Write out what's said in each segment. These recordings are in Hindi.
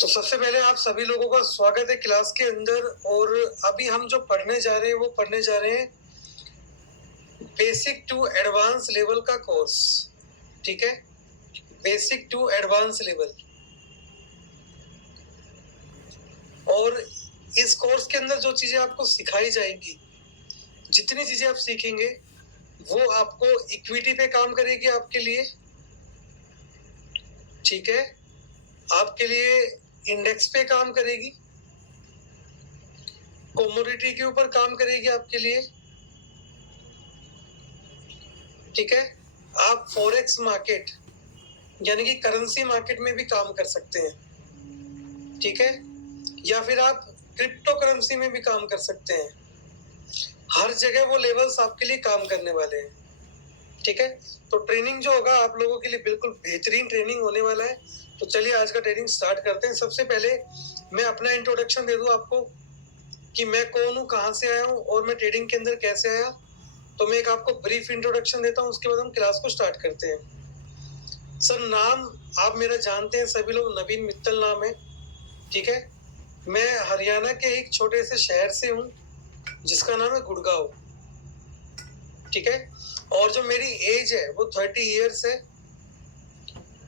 तो सबसे पहले आप सभी लोगों का स्वागत है क्लास के अंदर। और अभी हम जो पढ़ने जा रहे हैं वो पढ़ने जा रहे हैं बेसिक टू एडवांस लेवल का कोर्स। ठीक है, बेसिक टू एडवांस लेवल। और इस कोर्स के अंदर जो चीजें आपको सिखाई जाएंगी, जितनी चीजें आप सीखेंगे वो आपको इक्विटी पे काम करेगी आपके लिए। ठीक है, आपके लिए इंडेक्स पे काम करेगी, कमोडिटी के ऊपर काम करेगी आपके लिए। ठीक है, आप फॉरेक्स मार्केट यानी कि करेंसी मार्केट में भी काम कर सकते हैं। ठीक है, या फिर आप क्रिप्टो करेंसी में भी काम कर सकते हैं। हर जगह वो लेवल्स आपके लिए काम करने वाले हैं। ठीक है, तो ट्रेनिंग जो होगा आप लोगों के लिए बिल्कुल बेहतरीन ट्रेनिंग होने वाला है। तो चलिए आज का ट्रेनिंग स्टार्ट करते हैं। सबसे पहले मैं अपना इंट्रोडक्शन दे दूं आपको कि मैं कौन हूं, कहां से आया हूं और मैं ट्रेडिंग के अंदर कैसे आया। तो मैं एक आपको ब्रीफ इंट्रोडक्शन देता हूं, उसके बाद हम क्लास को स्टार्ट करते हैं। सर नाम आप मेरा जानते हैं सभी लोग, नवीन मित्तल नाम है। ठीक है, मैं हरियाणा के एक छोटे से शहर से हूँ जिसका नाम है गुड़गांव। ठीक है, और जो मेरी एज है वो 30 ईयर्स है।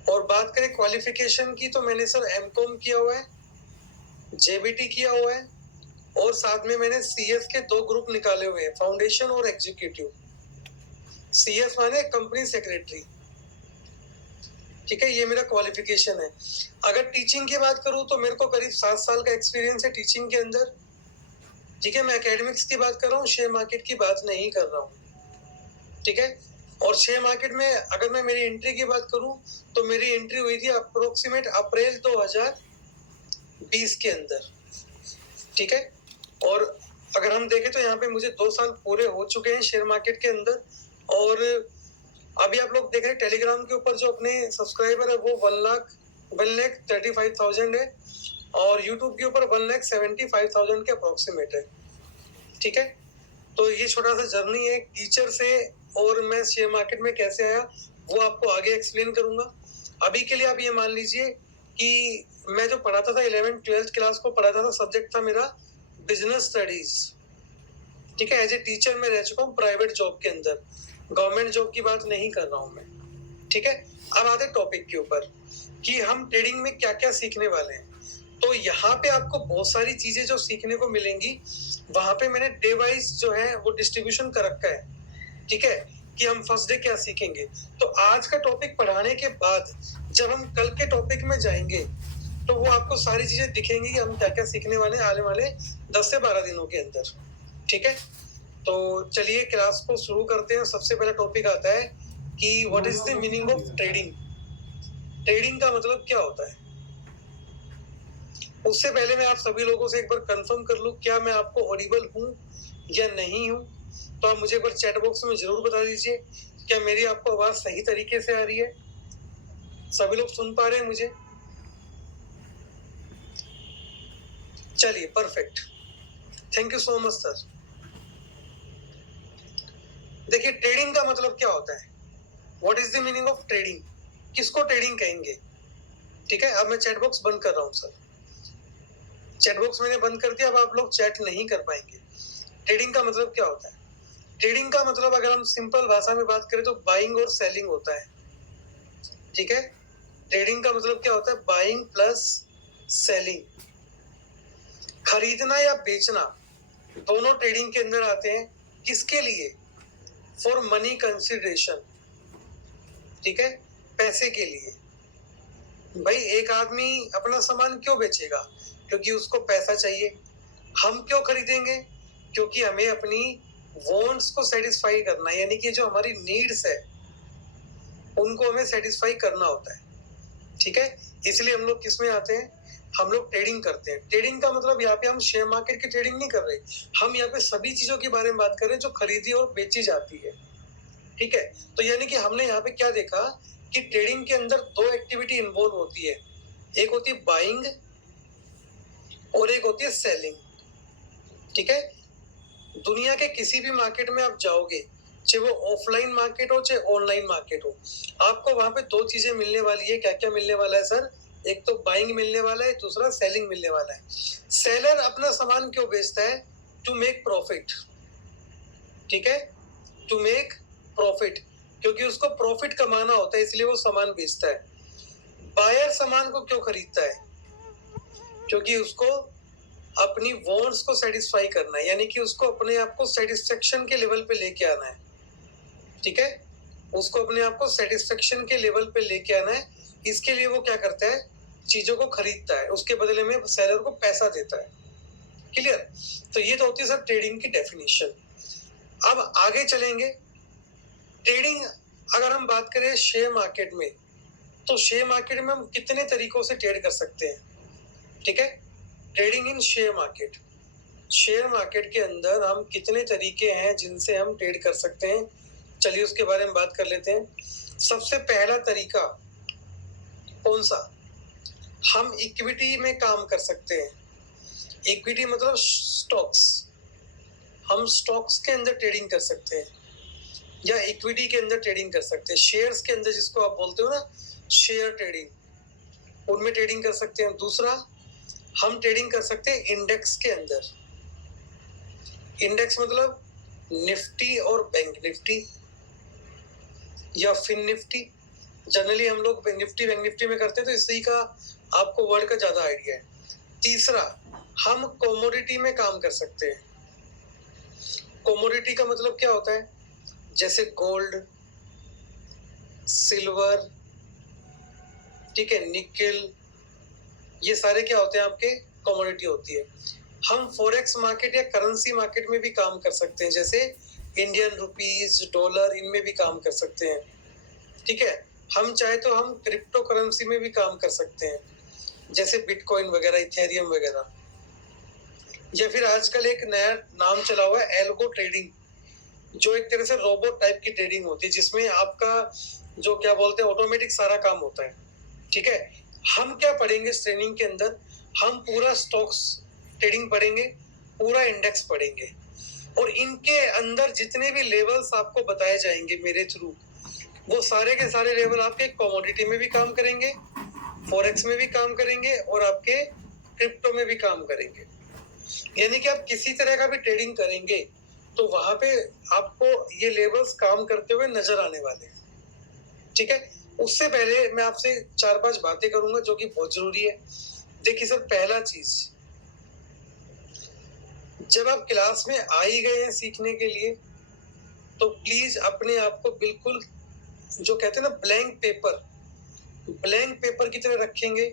और बात करें क्वालिफिकेशन की तो मैंने सर एमकॉम किया हुआ है, जेबीटी किया हुआ है और साथ में मैंने सीएस के 2 ग्रुप निकाले हुए हैं, फाउंडेशन और एग्जीक्यूटिव। सीएस माने कंपनी सेक्रेटरी। ठीक है, ये मेरा क्वालिफिकेशन है। अगर टीचिंग की बात करूं तो मेरे को करीब 7 साल का एक्सपीरियंस है टीचिंग के अंदर। ठीक है, मैं एकेडमिक्स की बात कर रहा हूँ, शेयर मार्केट की बात नहीं कर रहा हूँ। ठीक है, और शेयर मार्केट में अगर मैं मेरी एंट्री की बात करूं तो मेरी एंट्री हुई थी अप्रोक्सीमेट अप्रैल 2020 के अंदर। ठीक है, और अगर हम देखें तो यहाँ पे मुझे 2 साल पूरे हो चुके हैं शेयर मार्केट के अंदर। और अभी आप लोग देख रहे हैं टेलीग्राम के ऊपर जो अपने सब्सक्राइबर है वो 1,35,000 है और यूट्यूब के ऊपर 1,75,000 के अप्रोक्सीमेट है। ठीक है, तो ये छोटा सा जर्नी है टीचर से और मैं शेयर मार्केट में कैसे आया वो आपको आगे एक्सप्लेन करूंगा। अभी के लिए आप ये मान लीजिए कि मैं जो पढ़ाता था 11th-12th क्लास को पढ़ाता था, सब्जेक्ट था मेरा बिजनेस स्टडीज। ठीक है, एज ए टीचर मैं रह चुका हूँ प्राइवेट जॉब के अंदर, गवर्नमेंट जॉब की बात नहीं कर रहा हूँ मैं। ठीक है, अब आते टॉपिक के ऊपर कि हम ट्रेडिंग में क्या क्या सीखने वाले हैं। तो यहाँ पे आपको बहुत सारी चीजें जो सीखने को मिलेंगी, वहां पे मैंने डे वाइज जो है वो डिस्ट्रीब्यूशन कर रखा है। ठीक है, कि हम फर्स्ट डे क्या सीखेंगे। तो आज का टॉपिक पढ़ाने के बाद जब हम कल के टॉपिक में जाएंगे तो वो आपको सारी चीजें दिखेंगी कि हम क्या क्या सीखने वाले आने वाले 10 से 12 दिनों के अंदर। ठीक है, तो चलिए क्लास को शुरू करते हैं। सबसे पहला टॉपिक आता है कि what is the meaning of trading. Trading का मतलब क्या होता है। उससे पहले मैं आप सभी लोगों से एक बार कंफर्म कर लूं क्या मैं आपको ऑडिबल हूं या नहीं हूं। तो आप मुझे एक बार चैट बॉक्स में जरूर बता दीजिए क्या मेरी आपको आवाज सही तरीके से आ रही है, सभी लोग सुन पा रहे हैं मुझे। चलिए perfect, thank you so much sir. देखिए ट्रेडिंग का मतलब क्या होता है, what is the meaning of trading, किसको ट्रेडिंग कहेंगे। ठीक है, अब मैं चैट बॉक्स बंद कर रहा हूँ सर। चैट बॉक्स मैंने बंद कर दिया, अब आप लोग चैट नहीं कर पाएंगे। ट्रेडिंग का मतलब क्या होता है। ट्रेडिंग का मतलब अगर हम सिंपल भाषा में बात करें तो बाइंग और सेलिंग होता है। ठीक है, ट्रेडिंग का मतलब क्या होता है, बाइंग प्लस सेलिंग। खरीदना या बेचना दोनों ट्रेडिंग के अंदर आते हैं। किसके लिए, फॉर मनी कंसिडरेशन। ठीक है, पैसे के लिए। भाई एक आदमी अपना सामान क्यों बेचेगा, क्योंकि उसको पैसा चाहिए। हम क्यों खरीदेंगे, क्योंकि हमें अपनी वॉन्ट्स को सेटिस्फाई करना है, यानी कि जो हमारी नीड्स है उनको हमें सेटिस्फाई करना होता है। ठीक है, इसलिए हम लोग किस में आते हैं, हम लोग ट्रेडिंग करते हैं। ट्रेडिंग का मतलब यहाँ पे हम शेयर मार्केट की ट्रेडिंग नहीं कर रहे, हम यहाँ पे सभी चीजों के बारे में बात कर रहे हैं जो खरीदी और बेची जाती है। ठीक है, तो यानी कि हमने यहाँ पे क्या देखा कि ट्रेडिंग के अंदर 2 एक्टिविटी इन्वॉल्व होती है, एक होती है बाइंग और एक होती है सेलिंग। ठीक है, दुनिया के किसी भी मार्केट में आप जाओगे, चाहे वो ऑफलाइन मार्केट हो चाहे ऑनलाइन मार्केट हो, आपको वहां पे 2 चीजें मिलने वाली है। क्या क्या मिलने वाला है सर, एक तो बाइंग मिलने वाला है, दूसरा सेलिंग मिलने वाला है। सेलर अपना सामान क्यों बेचता है? टू मेक प्रॉफिट, ठीक है, टू मेक प्रॉफिट, क्योंकि उसको प्रॉफिट कमाना होता है, इसलिए वो सामान बेचता है। बायर सामान को क्यों खरीदता है? क्योंकि उसको अपनी वांट्स को सेटिस्फाई करना है, यानी कि उसको अपने आप को सेटिस्फेक्शन के लेवल पे लेके आना है, ठीक है, उसको अपने आप को सेटिस्फेक्शन के लेवल पे लेके आना है। इसके लिए वो क्या करता है? चीजों को खरीदता है, उसके बदले में सेलर को पैसा देता है। क्लियर? तो ये तो होती है सर ट्रेडिंग की डेफिनेशन। अब आगे चलेंगे। ट्रेडिंग अगर हम बात करें शेयर मार्केट में, तो शेयर मार्केट में हम कितने तरीकों से ट्रेड कर सकते हैं, ठीक है? Trading in share market, share market के अंदर हम कितने तरीके हैं जिनसे हम ट्रेड कर सकते हैं, चलिए उसके बारे में बात कर लेते हैं। सबसे पहला तरीका कौन सा? हम इक्विटी में काम कर सकते हैं। इक्विटी मतलब स्टॉक्स, हम स्टॉक्स के अंदर ट्रेडिंग कर सकते हैं या इक्विटी के अंदर ट्रेडिंग कर सकते हैं। शेयर्स के अंदर, जिसको आप बोलते हो ना शेयर ट्रेडिंग, उनमें ट्रेडिंग कर सकते हैं। दूसरा, हम ट्रेडिंग कर सकते हैं इंडेक्स के अंदर। इंडेक्स मतलब निफ्टी और बैंक निफ्टी या फिन निफ्टी। जनरली हम लोग निफ्टी बैंक निफ्टी में करते हैं, तो इसी का आपको वर्ड का ज्यादा आइडिया है। तीसरा, हम कमोडिटी में काम कर सकते हैं। कमोडिटी का मतलब क्या होता है? जैसे गोल्ड, सिल्वर, ठीक है, निकेल, ये सारे क्या होते हैं? आपके कमोडिटी होती है। हम फॉरेक्स मार्केट या करेंसी मार्केट में भी काम कर सकते हैं, जैसे इंडियन रुपीज, डॉलर, इनमें भी काम कर सकते हैं, ठीक है। हम चाहे तो हम क्रिप्टो करेंसी में भी काम कर सकते हैं, जैसे बिटकॉइन वगैरह, इथेरियम वगैरह। या फिर आजकल एक नया नाम चला हुआ है एल्गो ट्रेडिंग, जो एक तरह से रोबोट टाइप की ट्रेडिंग होती है, जिसमें आपका जो क्या बोलते हैं ऑटोमेटिक सारा काम होता है, ठीक है। हम क्या पढ़ेंगे इस ट्रेनिंग के अंदर? हम पूरा स्टॉक्स ट्रेडिंग पढ़ेंगे, पूरा इंडेक्स पढ़ेंगे, और इनके अंदर जितने भी लेवल्स आपको बताए जाएंगे मेरे थ्रू, वो सारे के सारे लेवल आपके कमोडिटी में भी काम करेंगे, फॉरेक्स में भी काम करेंगे, और आपके क्रिप्टो में भी काम करेंगे। यानी कि आप किसी तरह का भी ट्रेडिंग करेंगे तो वहां पे आपको ये लेवल्स काम करते हुए नजर आने वाले हैं, ठीक है। उससे पहले मैं आपसे 4-5 बातें करूंगा जो कि बहुत जरूरी है। देखिए सर, पहला चीज, जब आप क्लास में आ ही गए हैं सीखने के लिए, तो प्लीज अपने आप को बिल्कुल, जो कहते हैं ना ब्लैंक पेपर की तरह रखेंगे,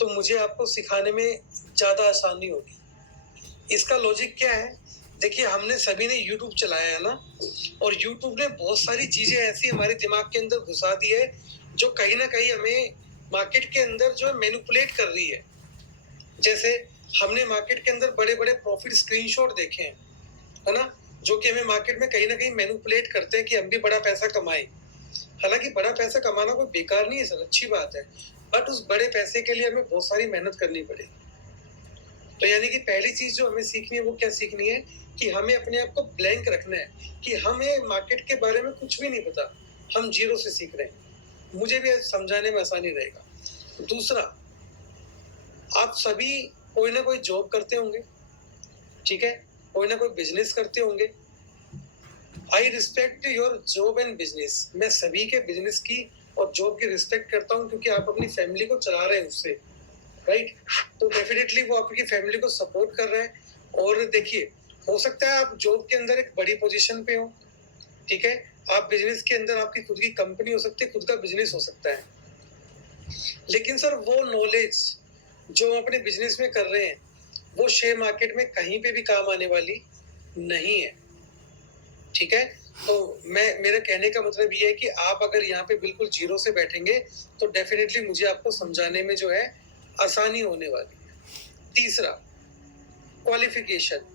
तो मुझे आपको सिखाने में ज्यादा आसानी होगी। इसका लॉजिक क्या है? देखिए, हमने सभी ने YouTube चलाया है ना, और YouTube ने बहुत सारी चीजें ऐसी हमारे दिमाग के अंदर घुसा दी है जो कहीं ना कहीं हमें मार्केट के अंदर जो है मैनिपुलेट कर रही है। जैसे हमने मार्केट के अंदर बड़े बड़े प्रॉफिट स्क्रीनशॉट देखे हैं, है ना, जो कि हमें मार्केट में कहीं ना कहीं मैनिपुलेट करते हैं कि हम भी बड़ा पैसा कमाएं। हालांकि बड़ा पैसा कमाना कोई बेकार नहीं है सर, अच्छी बात है, बट उस बड़े पैसे के लिए हमें बहुत सारी मेहनत करनी पड़ेगी। तो यानी कि पहली चीज जो हमें सीखनी है वो क्या सीखनी है? कि हमें अपने आप को ब्लैंक रखना है, कि हमें मार्केट के बारे में कुछ भी नहीं पता, हम जीरो से सीख रहे हैं। मुझे भी समझाने में आसानी रहेगा। दूसरा, आप सभी कोई ना कोई जॉब करते होंगे, ठीक है, कोई ना कोई बिजनेस करते होंगे। I respect your job and business. मैं सभी के बिजनेस की और जॉब की रिस्पेक्ट करता हूँ, क्योंकि आप अपनी फैमिली को चला रहे हैं उससे, राइट। तो डेफिनेटली वो आपकी फैमिली को सपोर्ट कर रहा है। और देखिए, हो सकता है आप जॉब के अंदर एक बड़ी पोजीशन पे हो, ठीक है, आप बिजनेस के अंदर आपकी खुद की कंपनी हो सकती है, खुद का बिजनेस हो सकता है, लेकिन सर वो नॉलेज जो हम अपने बिजनेस में कर रहे हैं, वो शेयर मार्केट में कहीं पे भी काम आने वाली नहीं है, ठीक है। तो मेरा कहने का मतलब ये है कि आप अगर यहाँ पे बिल्कुल जीरो से बैठेंगे, तो डेफिनेटली मुझे आपको समझाने में जो है आसानी होने वाली है। तीसरा, क्वालिफिकेशन।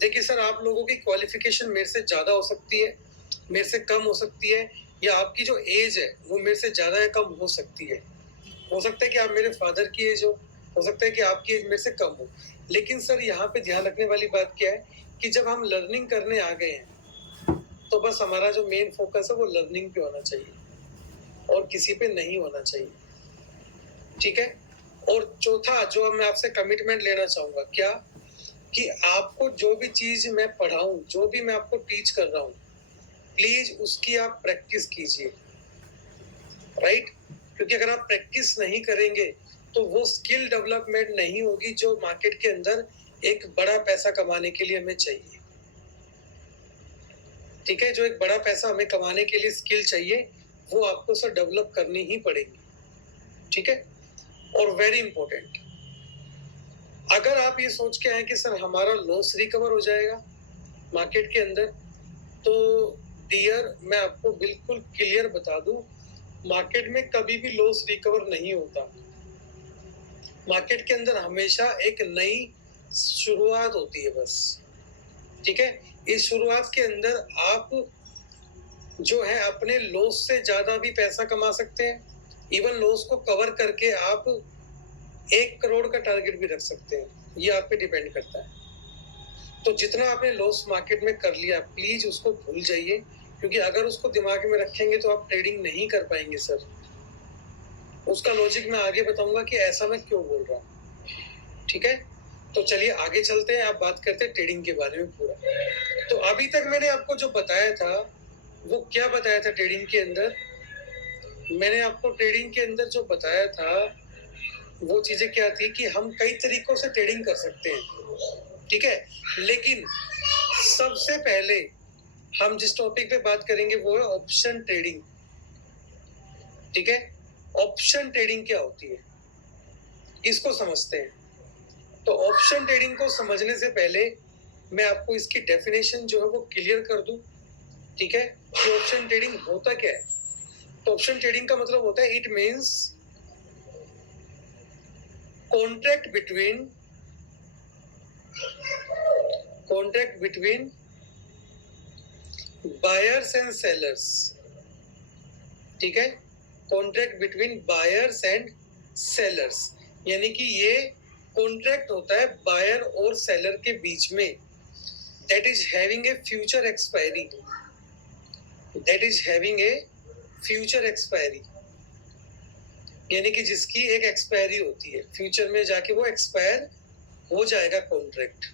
देखिए सर, आप लोगों की क्वालिफिकेशन मेरे से ज्यादा हो सकती है, मेरे से कम हो सकती है, या आपकी जो एज है वो मेरे से ज्यादा या कम हो सकती है। हो सकता है कि आप मेरे फादर की एज हो सकता है कि आपकी एज मेरे से कम हो। लेकिन सर, यहाँ पे ध्यान रखने वाली बात क्या है कि जब हम लर्निंग करने आ गए हैं, तो बस हमारा जो मेन फोकस है वो लर्निंग पे होना चाहिए और किसी पे नहीं होना चाहिए। ठीक है। और चौथा जो मैं आपसे कमिटमेंट लेना चाहूंगा, क्या कि आपको जो भी चीज मैं पढ़ाऊं, जो भी मैं आपको टीच कर रहा हूं, प्लीज उसकी आप प्रैक्टिस कीजिए, राइट। क्योंकि अगर आप प्रैक्टिस नहीं करेंगे तो वो स्किल डेवलपमेंट नहीं होगी जो मार्केट के अंदर एक बड़ा पैसा कमाने के लिए हमें चाहिए, ठीक है। जो एक बड़ा पैसा हमें कमाने के लिए स्किल चाहिए, वो आपको सर डेवलप करनी ही पड़ेगी, ठीक है। और वेरी इंपॉर्टेंट, अगर आप ये सोच के आए कि सर हमारा लॉस रिकवर हो जाएगा मार्केट के अंदर, तो डियर मैं आपको बिल्कुल क्लियर बता दूं, मार्केट में कभी भी लॉस रिकवर नहीं होता। मार्केट के अंदर हमेशा एक नई शुरुआत होती है बस, ठीक है। इस शुरुआत के अंदर आप जो है अपने लॉस से ज्यादा भी पैसा कमा सकते हैं, इवन लॉस को कवर करके आप 1 करोड़ का टारगेट भी रख सकते हैं, ये आप पे डिपेंड करता है। तो जितना आपने लॉस मार्केट में कर लिया, प्लीज उसको भूल जाइए, क्योंकि अगर उसको दिमाग में रखेंगे तो आप ट्रेडिंग नहीं कर पाएंगे सर। उसका लॉजिक मैं आगे बताऊंगा कि ऐसा मैं क्यों बोल रहा हूँ, ठीक है। तो चलिए आगे चलते हैं, आप बात करते हैं ट्रेडिंग के बारे में पूरा। तो अभी तक मैंने आपको जो बताया था, वो क्या बताया था ट्रेडिंग के अंदर, मैंने आपको ट्रेडिंग के अंदर जो बताया था वो चीजें क्या थी कि हम कई तरीकों से ट्रेडिंग कर सकते हैं, ठीक है। लेकिन सबसे पहले हम जिस टॉपिक पे बात करेंगे वो है ऑप्शन ट्रेडिंग, ठीक है। ऑप्शन ट्रेडिंग क्या होती है इसको समझते हैं। तो ऑप्शन ट्रेडिंग को समझने से पहले मैं आपको इसकी डेफिनेशन जो है वो क्लियर कर दूं, ठीक है, कि ऑप्शन ट्रेडिंग होता क्या है। तो ऑप्शन ट्रेडिंग का मतलब होता है, it means contract between buyers and sellers, ठीक है। Contract between buyers and sellers, यानी कि ये कॉन्ट्रैक्ट होता है बायर और सेलर के बीच में, that is having a future expiry, that is having a future expiry, यानी कि जिसकी एक एक्सपायरी होती है, फ्यूचर में जाके वो एक्सपायर हो जाएगा कॉन्ट्रैक्ट,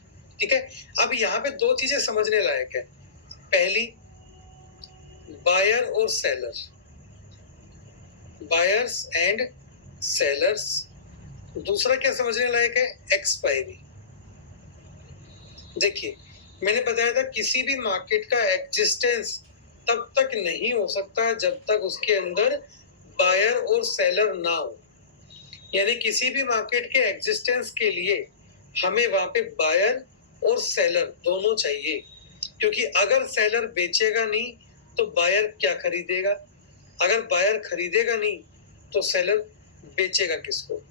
ठीक है। अब यहाँ पे दो चीजें समझने लायक है, पहली बायर और सेलर, बायर्स एंड सेलर्स। दूसरा क्या समझने लायक है, एक्सपायरी। देखिए मैंने बताया था किसी भी मार्केट का एग्जिस्टेंस तब तक नहीं हो सकता जब तक उसके अंदर बायर और सेलर ना हो, यानी किसी भी मार्केट के एग्जिस्टेंस के लिए हमें वहां पे बायर और सेलर दोनों चाहिए, क्योंकि अगर सेलर बेचेगा नहीं तो बायर क्या खरीदेगा, अगर बायर खरीदेगा नहीं तो सेलर बेचेगा किसको,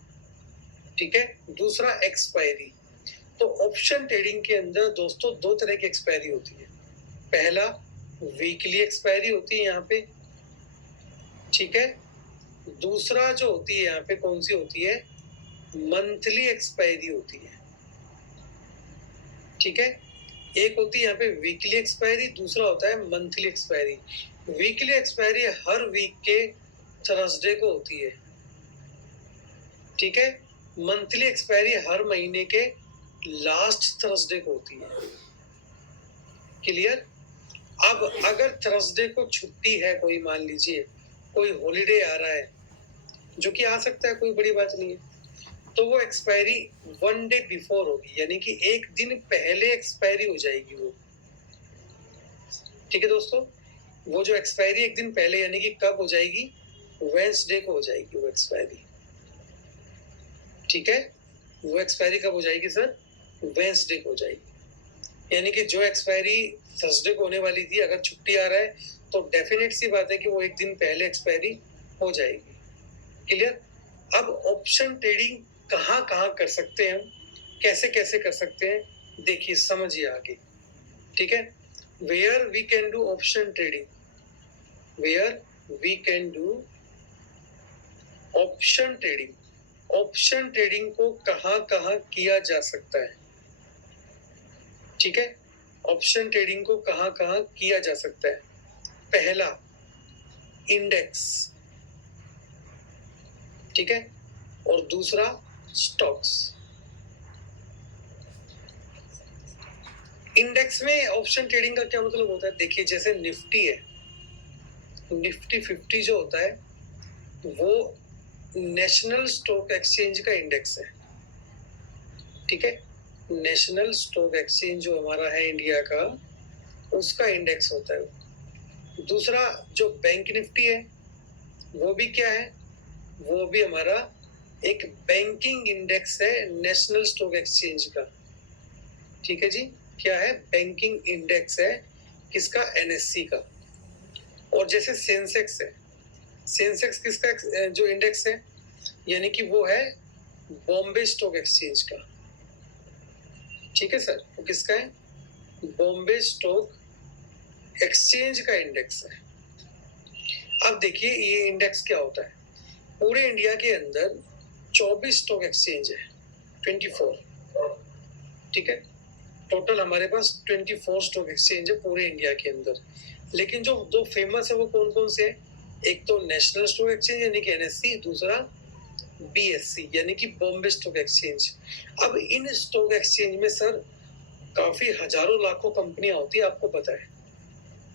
ठीक है। दूसरा एक्सपायरी। तो ऑप्शन ट्रेडिंग के अंदर दोस्तों दो तरह की एक्सपायरी होती है, पहला वीकली एक्सपायरी होती है यहाँ पे, ठीक है। दूसरा जो होती है यहाँ पे कौन सी होती है, मंथली एक्सपायरी होती है, ठीक है। एक होती है यहाँ पे वीकली एक्सपायरी, दूसरा होता है मंथली एक्सपायरी। वीकली एक्सपायरी हर वीक के थर्सडे को होती है, ठीक है। मंथली एक्सपायरी हर महीने के लास्ट थर्सडे को होती है, क्लियर। अब अगर थर्सडे को छुट्टी है, कोई मान लीजिए कोई हॉलीडे आ रहा है, जो कि आ सकता है, कोई बड़ी बात नहीं है, तो वो एक्सपायरी 1 डे बिफोर होगी, यानी कि एक दिन पहले एक्सपायरी हो जाएगी वो, ठीक है दोस्तों। वो जो एक्सपायरी एक दिन पहले यानी कि कब हो जाएगी, वेंसडे को हो जाएगी वो एक्सपायरी, ठीक है। वो एक्सपायरी कब हो जाएगी सर, वेंसडे को हो जाएगी, यानी कि जो एक्सपायरी थर्सडे को होने वाली थी, अगर छुट्टी आ रहा है तो डेफिनेट सी बात है कि वो एक दिन पहले एक्सपायरी हो जाएगी, क्लियर। अब ऑप्शन ट्रेडिंग कहाँ कहाँ कर सकते हैं, कैसे कैसे कर सकते हैं, देखिए समझिए आगे, ठीक है। Where we can do option trading, where we can do option trading, option trading को कहाँ कहाँ किया जा सकता है, ठीक है। ऑप्शन ट्रेडिंग को कहाँ कहाँ किया जा सकता है, पहला इंडेक्स, ठीक है। और दूसरा स्टॉक्स। इंडेक्स में ऑप्शन ट्रेडिंग का क्या मतलब होता है? देखिए, जैसे निफ्टी है, निफ्टी 50 जो होता है वो नेशनल स्टॉक एक्सचेंज का इंडेक्स है, ठीक है। नेशनल स्टॉक एक्सचेंज जो हमारा है इंडिया का, उसका इंडेक्स होता है। दूसरा जो बैंक निफ्टी है वो भी क्या है? वो भी हमारा एक बैंकिंग इंडेक्स है नेशनल स्टॉक एक्सचेंज का, ठीक है जी। क्या है? बैंकिंग इंडेक्स है, किसका? एनएससी का। और जैसे सेंसेक्स है, सेंसेक्स किसका जो इंडेक्स है, यानी कि वो है बॉम्बे स्टॉक एक्सचेंज का, ठीक है सर। वो किसका है? बॉम्बे स्टॉक एक्सचेंज का इंडेक्स है। अब देखिए ये इंडेक्स क्या होता है। पूरे इंडिया के अंदर 24 स्टॉक एक्सचेंज है, 24, ठीक है। टोटल हमारे पास 24 स्टॉक एक्सचेंज है पूरे इंडिया के अंदर। लेकिन जो दो फेमस है वो कौन कौन से है? एक तो नेशनल स्टॉक एक्सचेंज यानी कि एनएससी, दूसरा बीएससी यानी कि बॉम्बे स्टॉक एक्सचेंज। अब इन स्टॉक एक्सचेंज में सर काफी हजारों लाखों कंपनियां होती है, आपको पता है,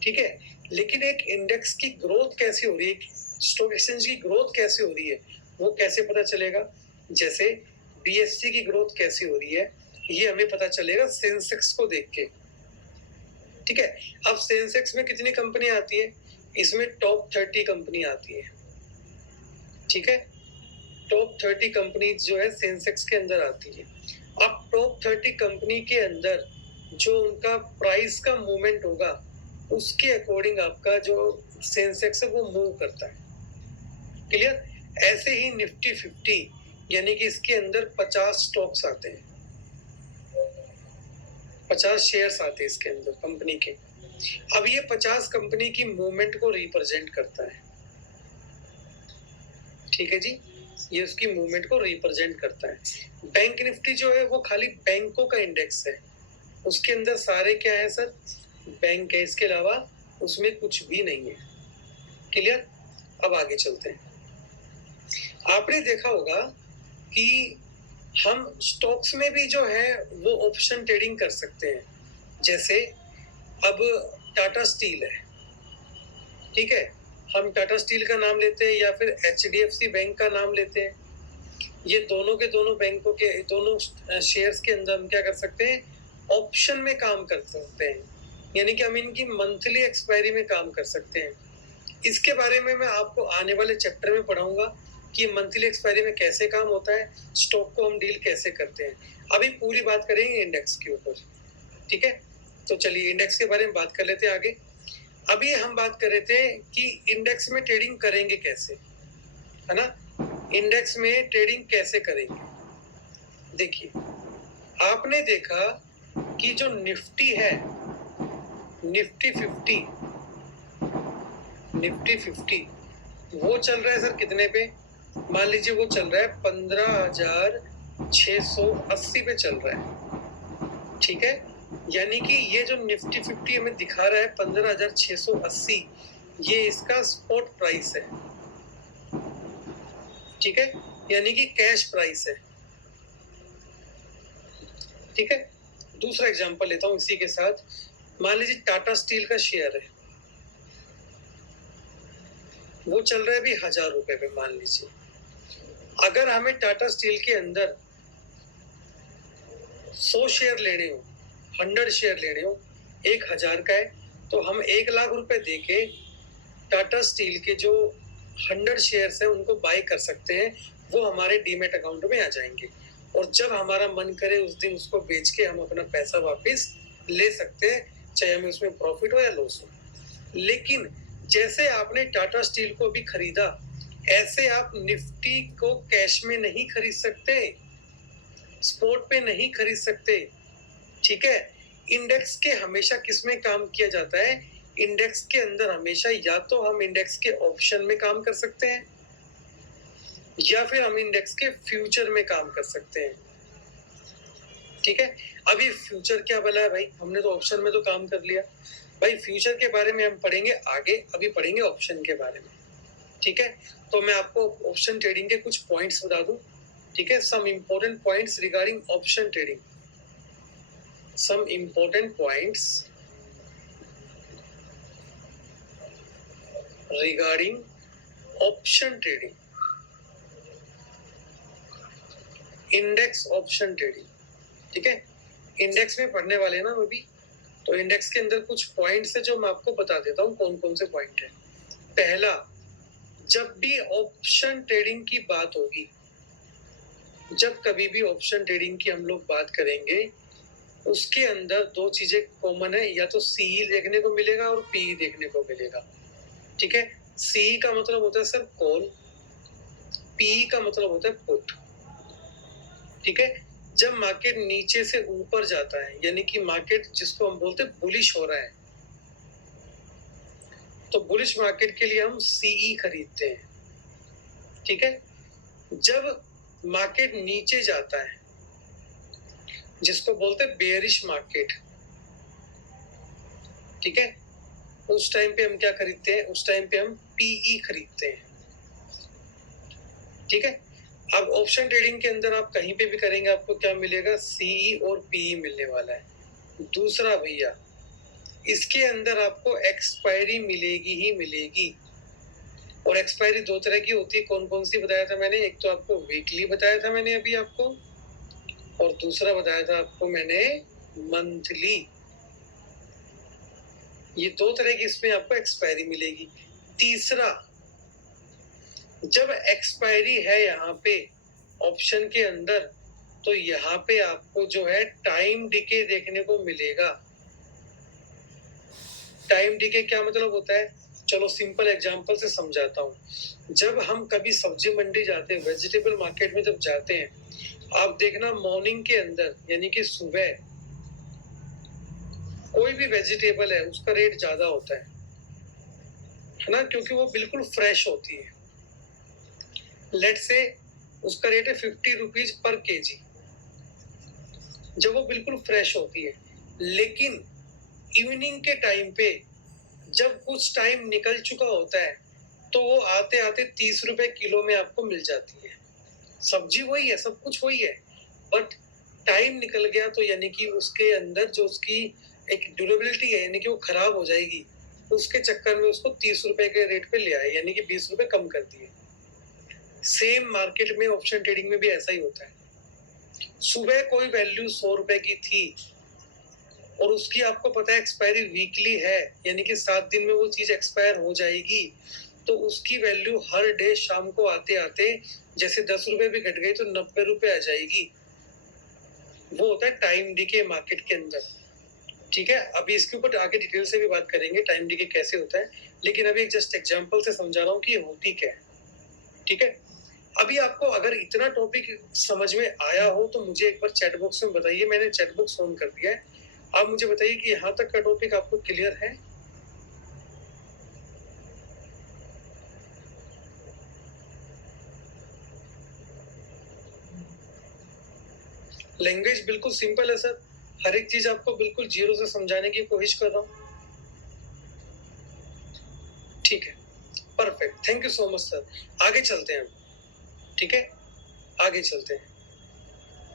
ठीक है। लेकिन एक इंडेक्स की ग्रोथ कैसे हो रही है, स्टॉक एक्सचेंज की ग्रोथ कैसे हो रही है, वो कैसे पता चलेगा? जैसे बीएससी की ग्रोथ कैसी हो रही है, ये हमें पता चलेगा सेंसेक्स को देख के, ठीक है। अब सेंसेक्स में कितनी कंपनी आती है? इसमें टॉप 30 कंपनी आती है, ठीक है। टॉप 30 कंपनी जो है सेंसेक्स के अंदर आती है। अब टॉप 30 कंपनी के अंदर जो उनका प्राइस का मूवमेंट होगा, उसके अकॉर्डिंग आपका जो सेंसेक्स है वो मूव करता है, क्लियर। ऐसे ही निफ्टी 50 यानी कि इसके अंदर 50 स्टॉक्स आते हैं, 50 शेयर्स आते हैं इसके अंदर कंपनी के। अब ये 50 कंपनी की मूवमेंट को रिप्रेजेंट करता है, ठीक है जी। ये उसकी मूवमेंट को रिप्रेजेंट करता है। बैंक निफ्टी जो है वो खाली बैंकों का इंडेक्स है, उसके अंदर सारे क्या है सर? बैंक है, इसके अलावा उसमें कुछ भी नहीं है, क्लियर। अब आगे चलते हैं। आपने देखा होगा कि हम स्टॉक्स में भी जो है वो ऑप्शन ट्रेडिंग कर सकते हैं। जैसे अब टाटा स्टील है, ठीक है। हम टाटा स्टील का नाम लेते हैं या फिर एचडीएफसी बैंक का नाम लेते हैं। ये दोनों के दोनों बैंकों के दोनों शेयर्स के अंदर हम क्या कर सकते हैं? ऑप्शन में काम कर सकते हैं, यानी कि हम इनकी मंथली एक्सपायरी में काम कर सकते हैं। इसके बारे में मैं आपको आने वाले चैप्टर में पढ़ाऊंगा कि मंथली एक्सपायरी में कैसे काम होता है, स्टॉक को हम डील कैसे करते हैं। अभी पूरी बात करेंगे इंडेक्स के ऊपर, ठीक है। तो चलिए इंडेक्स के बारे में बात कर लेते हैं आगे। अभी हम बात कर रहे थे कि इंडेक्स में ट्रेडिंग करेंगे कैसे, है ना। इंडेक्स में ट्रेडिंग कैसे करेंगे? देखिए, आपने देखा कि जो निफ्टी है, निफ्टी 50, निफ्टी 50 वो चल रहा है सर कितने पे? मान लीजिए वो चल रहा है 15,680 पे चल रहा है, ठीक है। यानी कि ये जो निफ्टी 50 हमें दिखा रहा है 15,680, ये इसका स्पॉट प्राइस है, ठीक है, यानी कि कैश प्राइस है, ठीक है। दूसरा एग्जांपल लेता हूं इसी के साथ। मान लीजिए टाटा स्टील का शेयर है, वो चल रहा है अभी 1,000 रुपए पे, मान लीजिए। अगर हमें टाटा स्टील के अंदर 100 शेयर लेने हो, 100 शेयर लेने हो, 1,000 का है, तो हम 1,00,000 रुपए देके टाटा स्टील के जो 100 शेयर्स है उनको बाय कर सकते हैं। वो हमारे डीमेट अकाउंट में आ जाएंगे और जब हमारा मन करे उस दिन उसको बेच के हम अपना पैसा वापस ले सकते हैं, चाहे हमें उसमें प्रॉफिट हो या लॉस हो। लेकिन जैसे आपने टाटा स्टील को भी खरीदा, ऐसे आप निफ्टी को कैश में नहीं खरीद सकते, स्पॉट पे नहीं खरीद सकते, ठीक है। इंडेक्स के हमेशा किस में काम किया जाता है? इंडेक्स के अंदर हमेशा या तो हम इंडेक्स के ऑप्शन में काम कर सकते हैं या फिर हम इंडेक्स के फ्यूचर में काम कर सकते हैं, ठीक है। अभी फ्यूचर क्या बोला है भाई? हमने तो ऑप्शन में तो काम कर लिया भाई। फ्यूचर के बारे में हम पढ़ेंगे आगे, अभी पढ़ेंगे ऑप्शन के बारे में, ठीक है। तो मैं आपको ऑप्शन ट्रेडिंग के कुछ पॉइंट्स बता दूं। ठीक है, some important points regarding option trading, some important points regarding option trading, index option trading. ठीक है, इंडेक्स में पढ़ने वाले हैं ना अभी, तो इंडेक्स के अंदर कुछ पॉइंट्स है जो मैं आपको बता देता हूँ कौन कौन से पॉइंट है। पहला, जब भी ऑप्शन ट्रेडिंग की बात होगी, जब कभी भी ऑप्शन ट्रेडिंग की हम लोग बात करेंगे, उसके अंदर दो चीजें कॉमन है, या तो सी देखने को मिलेगा और पी देखने को मिलेगा। ठीक है, सी का मतलब होता है सर कॉल, पी का मतलब होता है पुट। ठीक है, जब मार्केट नीचे से ऊपर जाता है, यानी कि मार्केट जिसको हम बोलते हैं बुलिश हो रहा है, तो बुलिश मार्केट के लिए हम सीई खरीदते हैं। ठीक है, जब मार्केट नीचे जाता है, जिसको बोलते हैं बेयरिश मार्केट, ठीक है, उस टाइम पे हम क्या खरीदते हैं, उस टाइम पे हम पीई खरीदते हैं। ठीक है, अब ऑप्शन ट्रेडिंग के अंदर आप कहीं पे भी करेंगे, आपको क्या मिलेगा, सीई और पीई मिलने वाला है। दूसरा भैया, इसके अंदर आपको एक्सपायरी मिलेगी ही मिलेगी, और एक्सपायरी दो तरह की होती है। कौन कौन सी बताया था मैंने, एक तो आपको वीकली बताया था मैंने अभी आपको, और दूसरा बताया था आपको मैंने मंथली। ये दो तरह की इसमें आपको एक्सपायरी मिलेगी। तीसरा, जब एक्सपायरी है यहाँ पे ऑप्शन के अंदर, तो यहाँ पे आपको जो है टाइम डिके देखने को मिलेगा। टाइम डिके क्या मतलब होता है, चलो सिंपल एग्जांपल से समझाता हूँ। जब हम कभी सब्जी मंडी जाते हैं, वेजिटेबल मार्केट में जब जाते हैं, आप देखना मॉर्निंग के अंदर, यानी कि सुबह, कोई भी वेजिटेबल है उसका रेट ज्यादा होता है ना, क्योंकि वो बिल्कुल फ्रेश होती है। लेट से उसका रेट है 50 रुपीज पर केजी, जब वो बिल्कुल फ्रेश होती है। लेकिन इवनिंग के टाइम पे जब कुछ टाइम निकल चुका होता है, तो वो आते आते 30 रुपए किलो में आपको मिल जाती है। सब्जी वही है, सब कुछ वही है, बट टाइम निकल गया तो यानी कि उसके अंदर जो उसकी एक ड्यूरेबिलिटी है, यानी कि वो खराब हो जाएगी, उसके चक्कर में उसको 30 रुपए के रेट पे ले आए, यानी कि 20 रुपए कम कर दिए। सेम मार्केट में ऑप्शन ट्रेडिंग में भी ऐसा ही होता है। सुबह कोई वैल्यू 100 रुपए की थी, और उसकी आपको पता है एक्सपायरी वीकली है, यानी कि 7 दिन में वो चीज एक्सपायर हो जाएगी, तो उसकी वैल्यू हर डे शाम को आते आते जैसे 10 रुपए भी घट गई तो 90 रुपए आ जाएगी। वो होता है टाइम डिके मार्केट के अंदर। ठीक है, अभी इसके ऊपर आगे डिटेल से भी बात करेंगे टाइम डिके कैसे होता है, लेकिन अभी एक जस्ट एग्जांपल से समझा रहा हूँ कि ये होती क्या है। ठीक है, अभी आपको अगर इतना टॉपिक समझ में आया हो तो मुझे एक बार चैट बॉक्स में बताइए, मैंने चैट बॉक्स ऑन कर दिया है। आप मुझे बताइए कि यहाँ तक का टॉपिक आपको क्लियर है। लैंग्वेज बिल्कुल सिंपल है सर, हर एक चीज आपको बिल्कुल जीरो से समझाने की कोशिश कर रहा हूँ। ठीक है, perfect, thank you so much sir. आगे चलते हैं हम। ठीक है, आगे चलते हैं।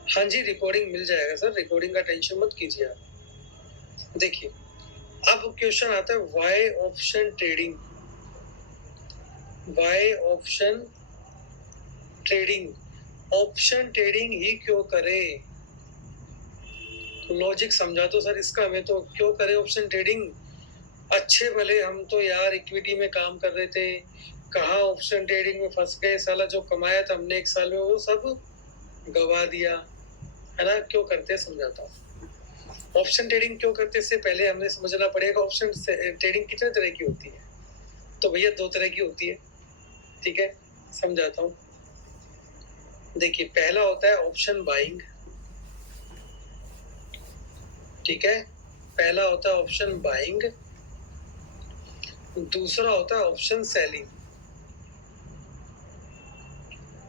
हाँ जी, रिकॉर्डिंग मिल जाएगा सर, रिकॉर्डिंग का टेंशन मत कीजिए आप। देखिए, अब क्वेश्चन आता है why option trading, why option trading, option trading ही क्यों करे। लॉजिक समझा तो सर इसका, हमें तो क्यों करे ऑप्शन ट्रेडिंग। अच्छे भले हम तो यार इक्विटी में काम कर रहे थे, कहाँ ऑप्शन ट्रेडिंग में फंस गए, साला जो कमाया था हमने एक साल में वो सब गवा दिया, है ना। क्यों करते हैं समझाता हूँ। ऑप्शन ट्रेडिंग क्यों करते इससे पहले हमें समझना पड़ेगा ऑप्शन ट्रेडिंग कितने तरह की होती है। तो भैया दो तरह की होती है। ठीक है, समझाता हूँ। देखिए, पहला होता है ऑप्शन बाइंग। ठीक है, पहला होता है ऑप्शन बाइंग, दूसरा होता है ऑप्शन सेलिंग।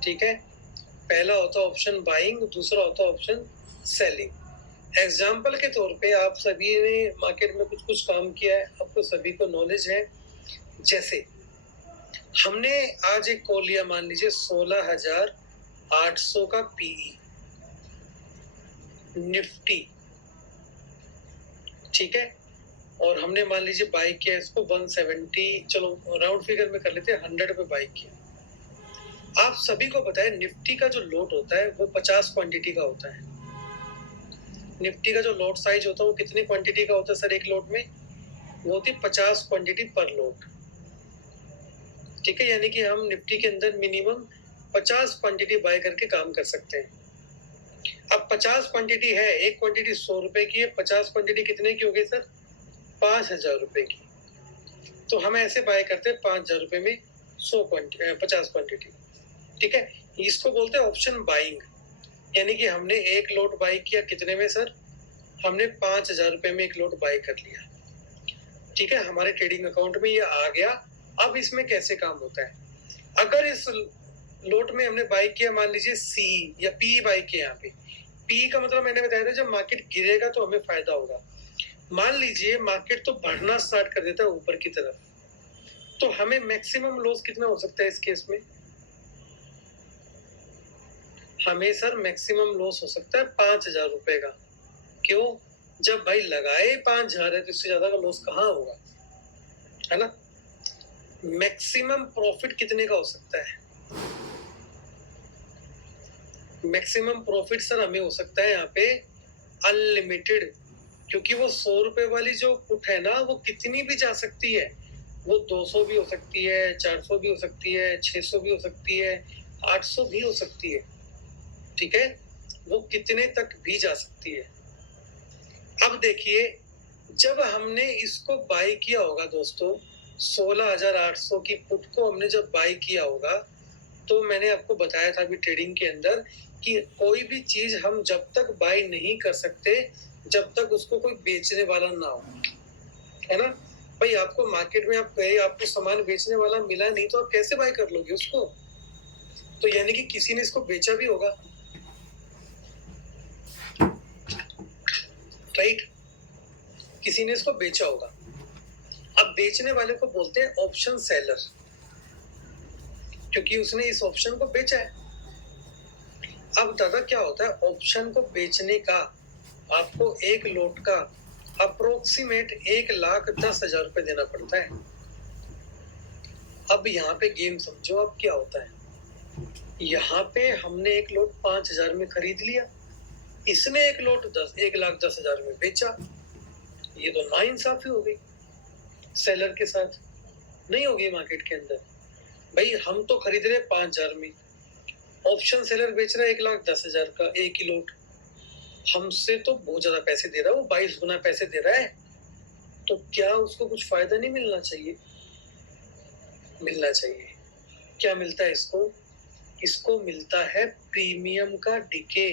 ठीक है, पहला होता है ऑप्शन बाइंग, दूसरा होता है ऑप्शन सेलिंग। एग्जाम्पल के तौर पे आप सभी ने मार्केट में कुछ कुछ काम किया है, आपको सभी को नॉलेज है। जैसे हमने आज एक कॉल लिया, मान लीजिए 16,000 800 का पीई, निफ्टी, ठीक है, और हमने मान लीजिए बाई किया इसको 170, चलो राउंड फिगर में कर लेते हैं, 100 पे बाई किया। आप सभी को पता है निफ्टी का जो लोट होता है वो 50 क्वांटिटी का होता है। निफ्टी का जो लोट साइज होता है वो कितनी क्वांटिटी का होता है सर एक लोट में? वो होती है 50 क्वांटिटी पर लोट, ठीक है, यानी कि हम निफ्टी के अंदर मिनिमम 50 क्वांटिटी बाय करके काम कर सकते हैं। अब 50 क्वांटिटी है, एक क्वांटिटी 100 रुपए की है, 50 क्वांटिटी कितने की हो गई सर? 5,000 रुपए की। तो हम ऐसे बाय करते हैं 5,000 रुपए में 50 क्वांटिटी, ठीक है। इसको बोलते हैं ऑप्शन बाइंग, यानी कि हमने एक लोट बाई किया कितने में सर? हमने 5,000 रुपए में एक लोट बाई कर लिया, ठीक है, हमारे ट्रेडिंग अकाउंट में ये आ गया। अब इसमें कैसे काम होता है? अगर इस लोट में हमने बाई किया मान लीजिए सी या पी बाई किया, यहाँ पे पी का मतलब मैंने बताया था जब मार्केट गिरेगा तो हमें फायदा होगा। मान लीजिए मार्केट तो बढ़ना स्टार्ट कर देता है ऊपर की तरफ, तो हमें मैक्सिमम लॉस कितना हो सकता है इस केस में? हमें सर मैक्सिमम लॉस हो सकता है 5,000 रुपए का। क्यों? जब भाई लगाए 5,000 है तो इससे ज्यादा का लॉस कहाँ होगा, है ना। मैक्सिमम प्रॉफिट कितने का हो सकता है? मैक्सिमम प्रॉफिट सर हमें हो सकता है यहाँ पे अनलिमिटेड, क्योंकि वो 100 रुपए वाली जो पुट है ना वो कितनी भी जा सकती है, वो 200 भी हो सकती है, 400 भी हो सकती है, 600 भी हो सकती है, 800 भी हो सकती है, ठीक है, वो कितने तक भी जा सकती है। अब देखिए जब हमने इसको बाई किया होगा दोस्तों, 16,800 की पुट को हमने जब बाई किया होगा, तो मैंने आपको बताया था अभी ट्रेडिंग के अंदर कि कोई भी चीज हम जब तक बाई नहीं कर सकते जब तक उसको कोई बेचने वाला ना हो, है ना। भाई आपको मार्केट में आप गए, आपको सामान बेचने वाला मिला नहीं तो आप कैसे बाई कर लोगे उसको? तो यानी कि किसी ने इसको बेचा भी होगा, राइट, किसी ने इसको बेचा होगा। अब बेचने वाले को बोलते हैं ऑप्शन सेलर, क्योंकि उसने इस ऑप्शन को बेचा है। अब दादा क्या होता है, ऑप्शन को बेचने का आपको एक लोट का अप्रोक्सीमेट 1,10,000 रुपए देना पड़ता है। अब यहाँ पे गेम समझो अब क्या होता है, यहाँ पे हमने एक लोट 5,000 में खरीद लिया, इसने एक लोट 1,10,000 में बेचा, ये तो नाइंसाफी हो गई सेलर के साथ, नहीं होगी मार्केट के अंदर। भाई हम तो खरीद रहे 5,000 में, ऑप्शन सेलर बेच रहा है 1,10,000 का एक ही लोट, हमसे तो बहुत ज्यादा पैसे दे रहा है, वो 22 गुना पैसे दे रहा है, तो क्या उसको कुछ फायदा नहीं मिलना चाहिए? मिलना चाहिए। क्या मिलता है इसको? इसको मिलता है प्रीमियम का डिके,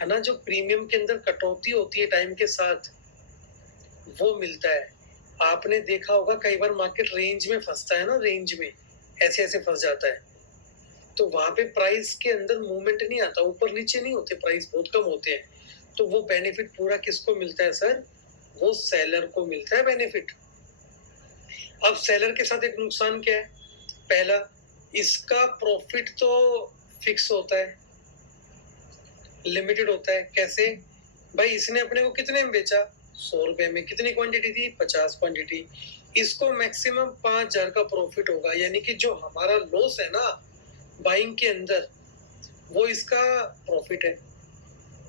है ना, जो प्रीमियम के अंदर कटौती होती है टाइम के साथ, वो मिलता है। आपने देखा होगा कई बार मार्केट रेंज में फंसता है ना, रेंज में ऐसे ऐसे फंस जाता है, तो वहां पे प्राइस के अंदर मूवमेंट नहीं आता, ऊपर नीचे नहीं होते, प्राइस बहुत कम होते हैं, तो वो बेनिफिट पूरा किसको मिलता है सर? वो सेलर को मिलता है बेनिफिट। अब सेलर के साथ एक नुकसान क्या है? पहला, इसका प्रॉफिट तो फिक्स होता है, लिमिटेड होता है। कैसे? भाई इसने अपने को कितने में बेचा? 100 रुपए में। कितनी क्वांटिटी थी? 50 क्वांटिटी। इसको मैक्सिमम 5,000 का प्रॉफिट होगा, यानी कि जो हमारा लॉस है ना बाइंग के अंदर, वो इसका प्रॉफिट है,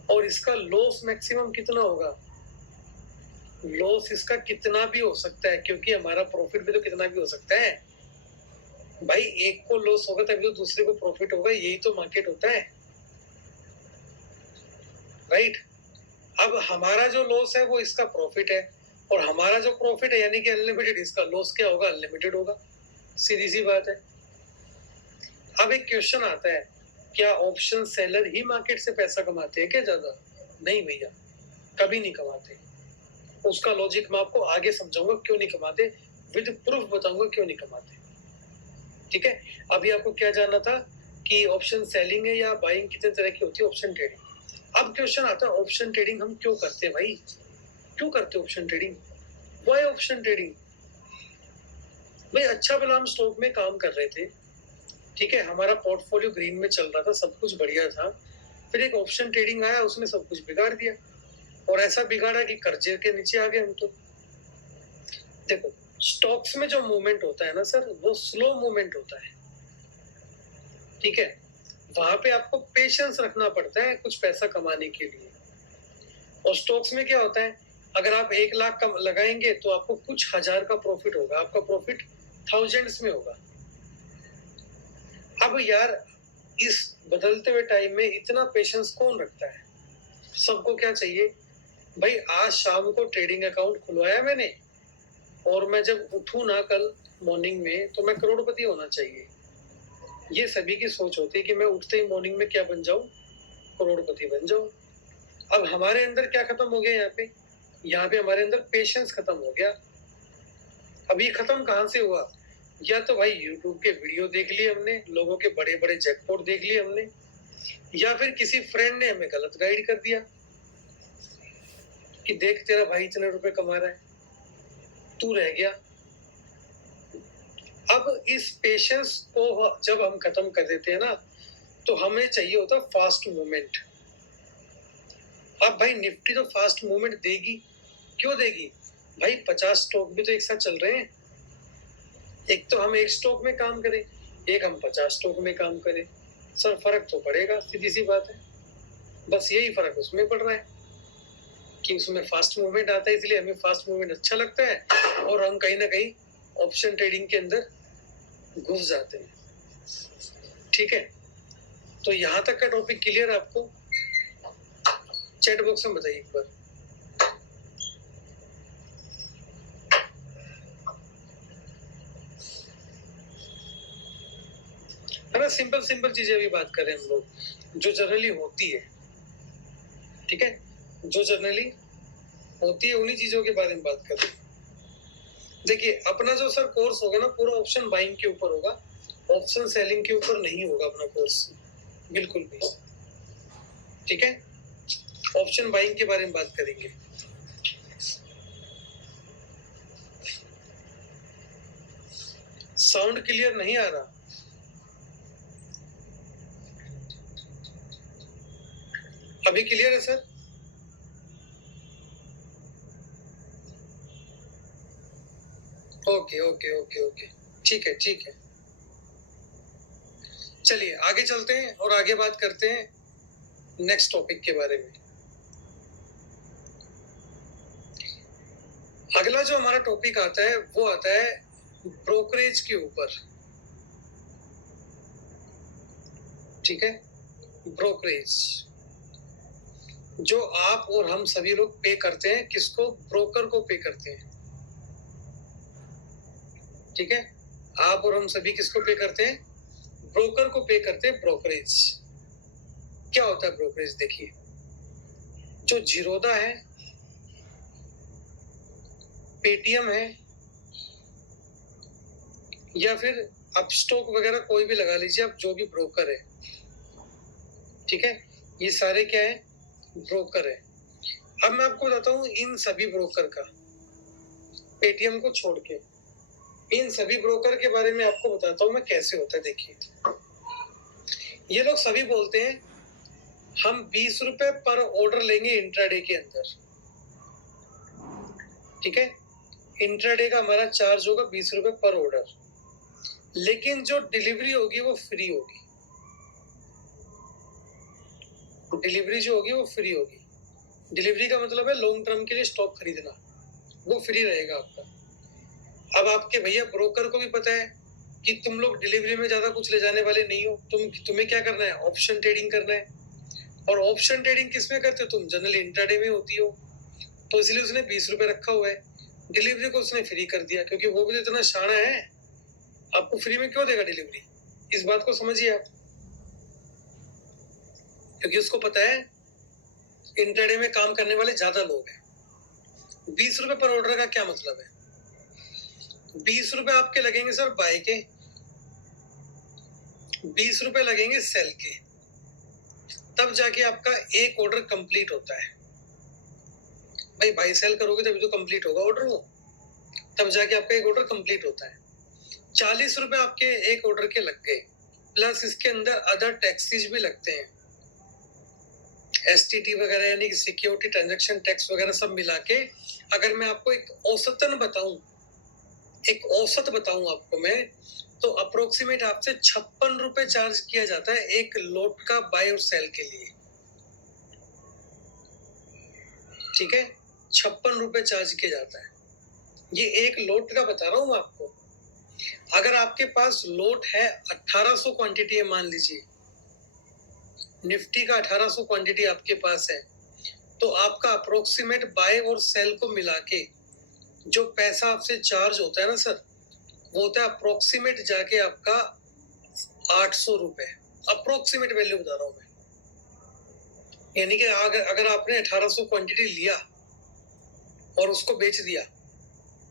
और इसका लॉस मैक्सिमम कितना होगा? लॉस इसका कितना भी हो सकता है, क्योंकि हमारा प्रॉफिट भी तो कितना भी हो सकता है। भाई एक को लॉस होगा तभी तो दूसरे को प्रॉफिट होगा, यही तो मार्केट होता है, राइट। अब हमारा जो लॉस है वो इसका प्रॉफिट है, और हमारा जो प्रॉफिट है यानी कि अनलिमिटेड, इसका लॉस क्या होगा? अनलिमिटेड होगा, सीधी सी बात है। अब एक क्वेश्चन आता है, क्या ऑप्शन सेलर ही मार्केट से पैसा कमाते हैं क्या ज्यादा? नहीं भैया, कभी नहीं कमाते। उसका लॉजिक मैं आपको आगे समझाऊंगा क्यों नहीं कमाते, विद प्रूफ बताऊंगा क्यों नहीं कमाते, ठीक है। अभी आपको क्या जानना था कि ऑप्शन सेलिंग है या बाइंग कितने तरह की होती है? Option trading. अब क्वेश्चन आता है ऑप्शन ट्रेडिंग हम क्यों करते हैं भाई, क्यों करते option trading? Why option trading? भाई अच्छा भला हम स्टॉक में काम कर रहे थे, ठीक है, हमारा पोर्टफोलियो ग्रीन में चल रहा था, सब कुछ बढ़िया था, फिर एक ऑप्शन ट्रेडिंग आया, उसने सब कुछ बिगाड़ दिया, और ऐसा बिगाड़ा कि कर्जे के नीचे आ गए हम तो। देखो, स्टॉक्स में जो मूवमेंट होता है ना सर, वो स्लो मूवमेंट होता है, ठीक है, वहां पे आपको पेशेंस रखना पड़ता है कुछ पैसा कमाने के लिए। और स्टॉक्स में क्या होता है, अगर आप 1 लाख का लगाएंगे तो आपको कुछ हजार का प्रॉफिट होगा, आपका प्रॉफिट थाउजेंड्स में होगा। अब यार, इस बदलते हुए टाइम में इतना पेशेंस कौन रखता है? सबको क्या चाहिए भाई, आज शाम को ट्रेडिंग अकाउंट खुलवाया मैंने, और मैं जब उठूं ना कल मॉर्निंग में तो मैं करोड़पति होना चाहिए। ये सभी की सोच होती है कि मैं उठते ही मॉर्निंग में क्या बन जाऊं, करोड़पति बन जाऊं। अब हमारे अंदर क्या खत्म हो गया यहाँ पे हमारे अंदर पेशेंस खत्म हो गया। अब ये खत्म कहाँ से हुआ? या तो भाई यूट्यूब के वीडियो देख लिए हमने, लोगों के बड़े बड़े जैकपॉट देख लिए हमने, या फिर किसी फ्रेंड ने हमें गलत गाइड कर दिया कि देख तेरा भाई इतने रुपए कमा रहा है, तू रह गया। अब इस पेशेंस को जब हम खत्म कर देते हैं ना, तो हमें चाहिए होता फास्ट मूवमेंट। अब भाई निफ्टी तो फास्ट मूवमेंट देगी, क्यों देगी भाई? 50 स्टॉक भी तो एक साथ चल रहे हैं। एक तो हम एक स्टॉक में काम करें, एक हम 50 स्टॉक में काम करें, सर फर्क तो पड़ेगा, सीधी सी बात है। बस यही फर्क उसमें पड़ रहा है कि उसमें फास्ट मूवमेंट आता है, इसलिए हमें फास्ट मूवमेंट अच्छा लगता है, और हम कहीं ना कहीं ऑप्शन ट्रेडिंग के अंदर घुस जाते हैं। ठीक है, तो यहां तक का टॉपिक क्लियर आपको? चैट बॉक्स में बताइए एक बार। है ना, सिंपल सिंपल चीजें अभी बात कर रहे हैं हम लोग, जो जनरली होती है। ठीक है, जो जनरली होती है उन्हीं चीजों के बारे में बात कर रहे हैं। देखिए, अपना जो सर कोर्स होगा ना, पूरा ऑप्शन बाइंग के ऊपर होगा, ऑप्शन सेलिंग के ऊपर नहीं होगा अपना कोर्स, बिल्कुल भी। ठीक है, ऑप्शन बाइंग के बारे में बात करेंगे। साउंड क्लियर नहीं आ रहा? अभी क्लियर है sir? Okay okay okay okay, ठीक है ठीक है। चलिए आगे चलते हैं और आगे बात करते हैं नेक्स्ट टॉपिक के बारे में। अगला जो हमारा टॉपिक आता है वो आता है ब्रोकरेज के ऊपर। ठीक है, ब्रोकरेज, जो आप और हम सभी लोग पे करते हैं, किसको? ब्रोकर को पे करते हैं। ठीक है, आप और हम सभी किसको पे करते हैं? ब्रोकर को पे करते हैं। ब्रोकरेज क्या होता है? ब्रोकरेज देखिए, जो जीरोधा है, पेटीएम है, या फिर अपस्टॉक वगैरह कोई भी लगा लीजिए आप, जो भी ब्रोकर है, ठीक है, ये सारे क्या है? ब्रोकर है। अब मैं आपको बताता हूँ इन सभी ब्रोकर का, पेटीएम को छोड़ के इन सभी ब्रोकर के बारे में आपको बताता हूँ मैं कैसे होता है। देखिए, ये लोग सभी बोलते हैं हम 20 रुपए पर ऑर्डर लेंगे इंट्राडे के अंदर। ठीक है, इंट्राडे का हमारा चार्ज होगा 20 रुपए पर ऑर्डर, लेकिन जो डिलीवरी होगी वो फ्री होगी। डिलीवरी जो होगी वो फ्री होगी। डिलीवरी का मतलब है लॉन्ग टर्म के लिए स्टॉक खरीदना, वो फ्री रहेगा आपका। अब आपके भैया ब्रोकर को भी पता है कि तुम लोग डिलीवरी में ज्यादा कुछ ले जाने वाले नहीं हो, तुम्हें क्या करना है? ऑप्शन ट्रेडिंग करना है। और ऑप्शन ट्रेडिंग किस में करते हो तुम? जनरली इंट्राडे में होती हो, तो इसलिए उसने 20 रुपए रखा हुआ है। डिलीवरी को उसने फ्री कर दिया, क्योंकि वो भी तो इतना शाना है, आपको फ्री में क्यों देगा डिलीवरी? इस बात को समझिए आप, क्योंकि उसको पता है इंट्राडे में काम करने वाले ज्यादा लोग हैं। 20 रुपए पर ऑर्डर का क्या मतलब है? 20 रुपए आपके लगेंगे सर बाय के, 20 रुपए लगेंगे सेल के, तब जाके आपका एक ऑर्डर कंप्लीट होता है। भाई बाय सेल करोगे तभी तो कंप्लीट होगा ऑर्डर, वो तब जाके आपका एक ऑर्डर कंप्लीट होता है। 40 रुपए आपके एक ऑर्डर के लग गए, प्लस इसके अंदर अदर टैक्सेस भी लगते हैं, STT वगैरह यानी कि सिक्योरिटी ट्रांजैक्शन टैक्स वगैरह सब मिला के अगर मैं आपको एक औसत बताऊं आपको मैं, तो अप्रोक्सीमेट आपसे 56 रुपए चार्ज किया जाता है एक लोट का बाय और सेल के लिए। ठीक है, 56 रुपए चार्ज किया जाता है। ये एक लोट का बता रहा हूं आपको। अगर आपके पास लोट है 1800 क्वांटिटी है, मान लीजिए निफ्टी का 1800 क्वांटिटी आपके पास है, तो आपका अप्रोक्सीमेट बाय और सेल को मिला के जो पैसा आपसे चार्ज होता है ना सर, वो होता है अप्रोक्सीमेट जाके आपका 800 रुपए। अप्रोक्सीमेट वैल्यू बता रहा हूं मैं, यानी कि अगर आपने 1800 क्वांटिटी लिया और उसको बेच दिया,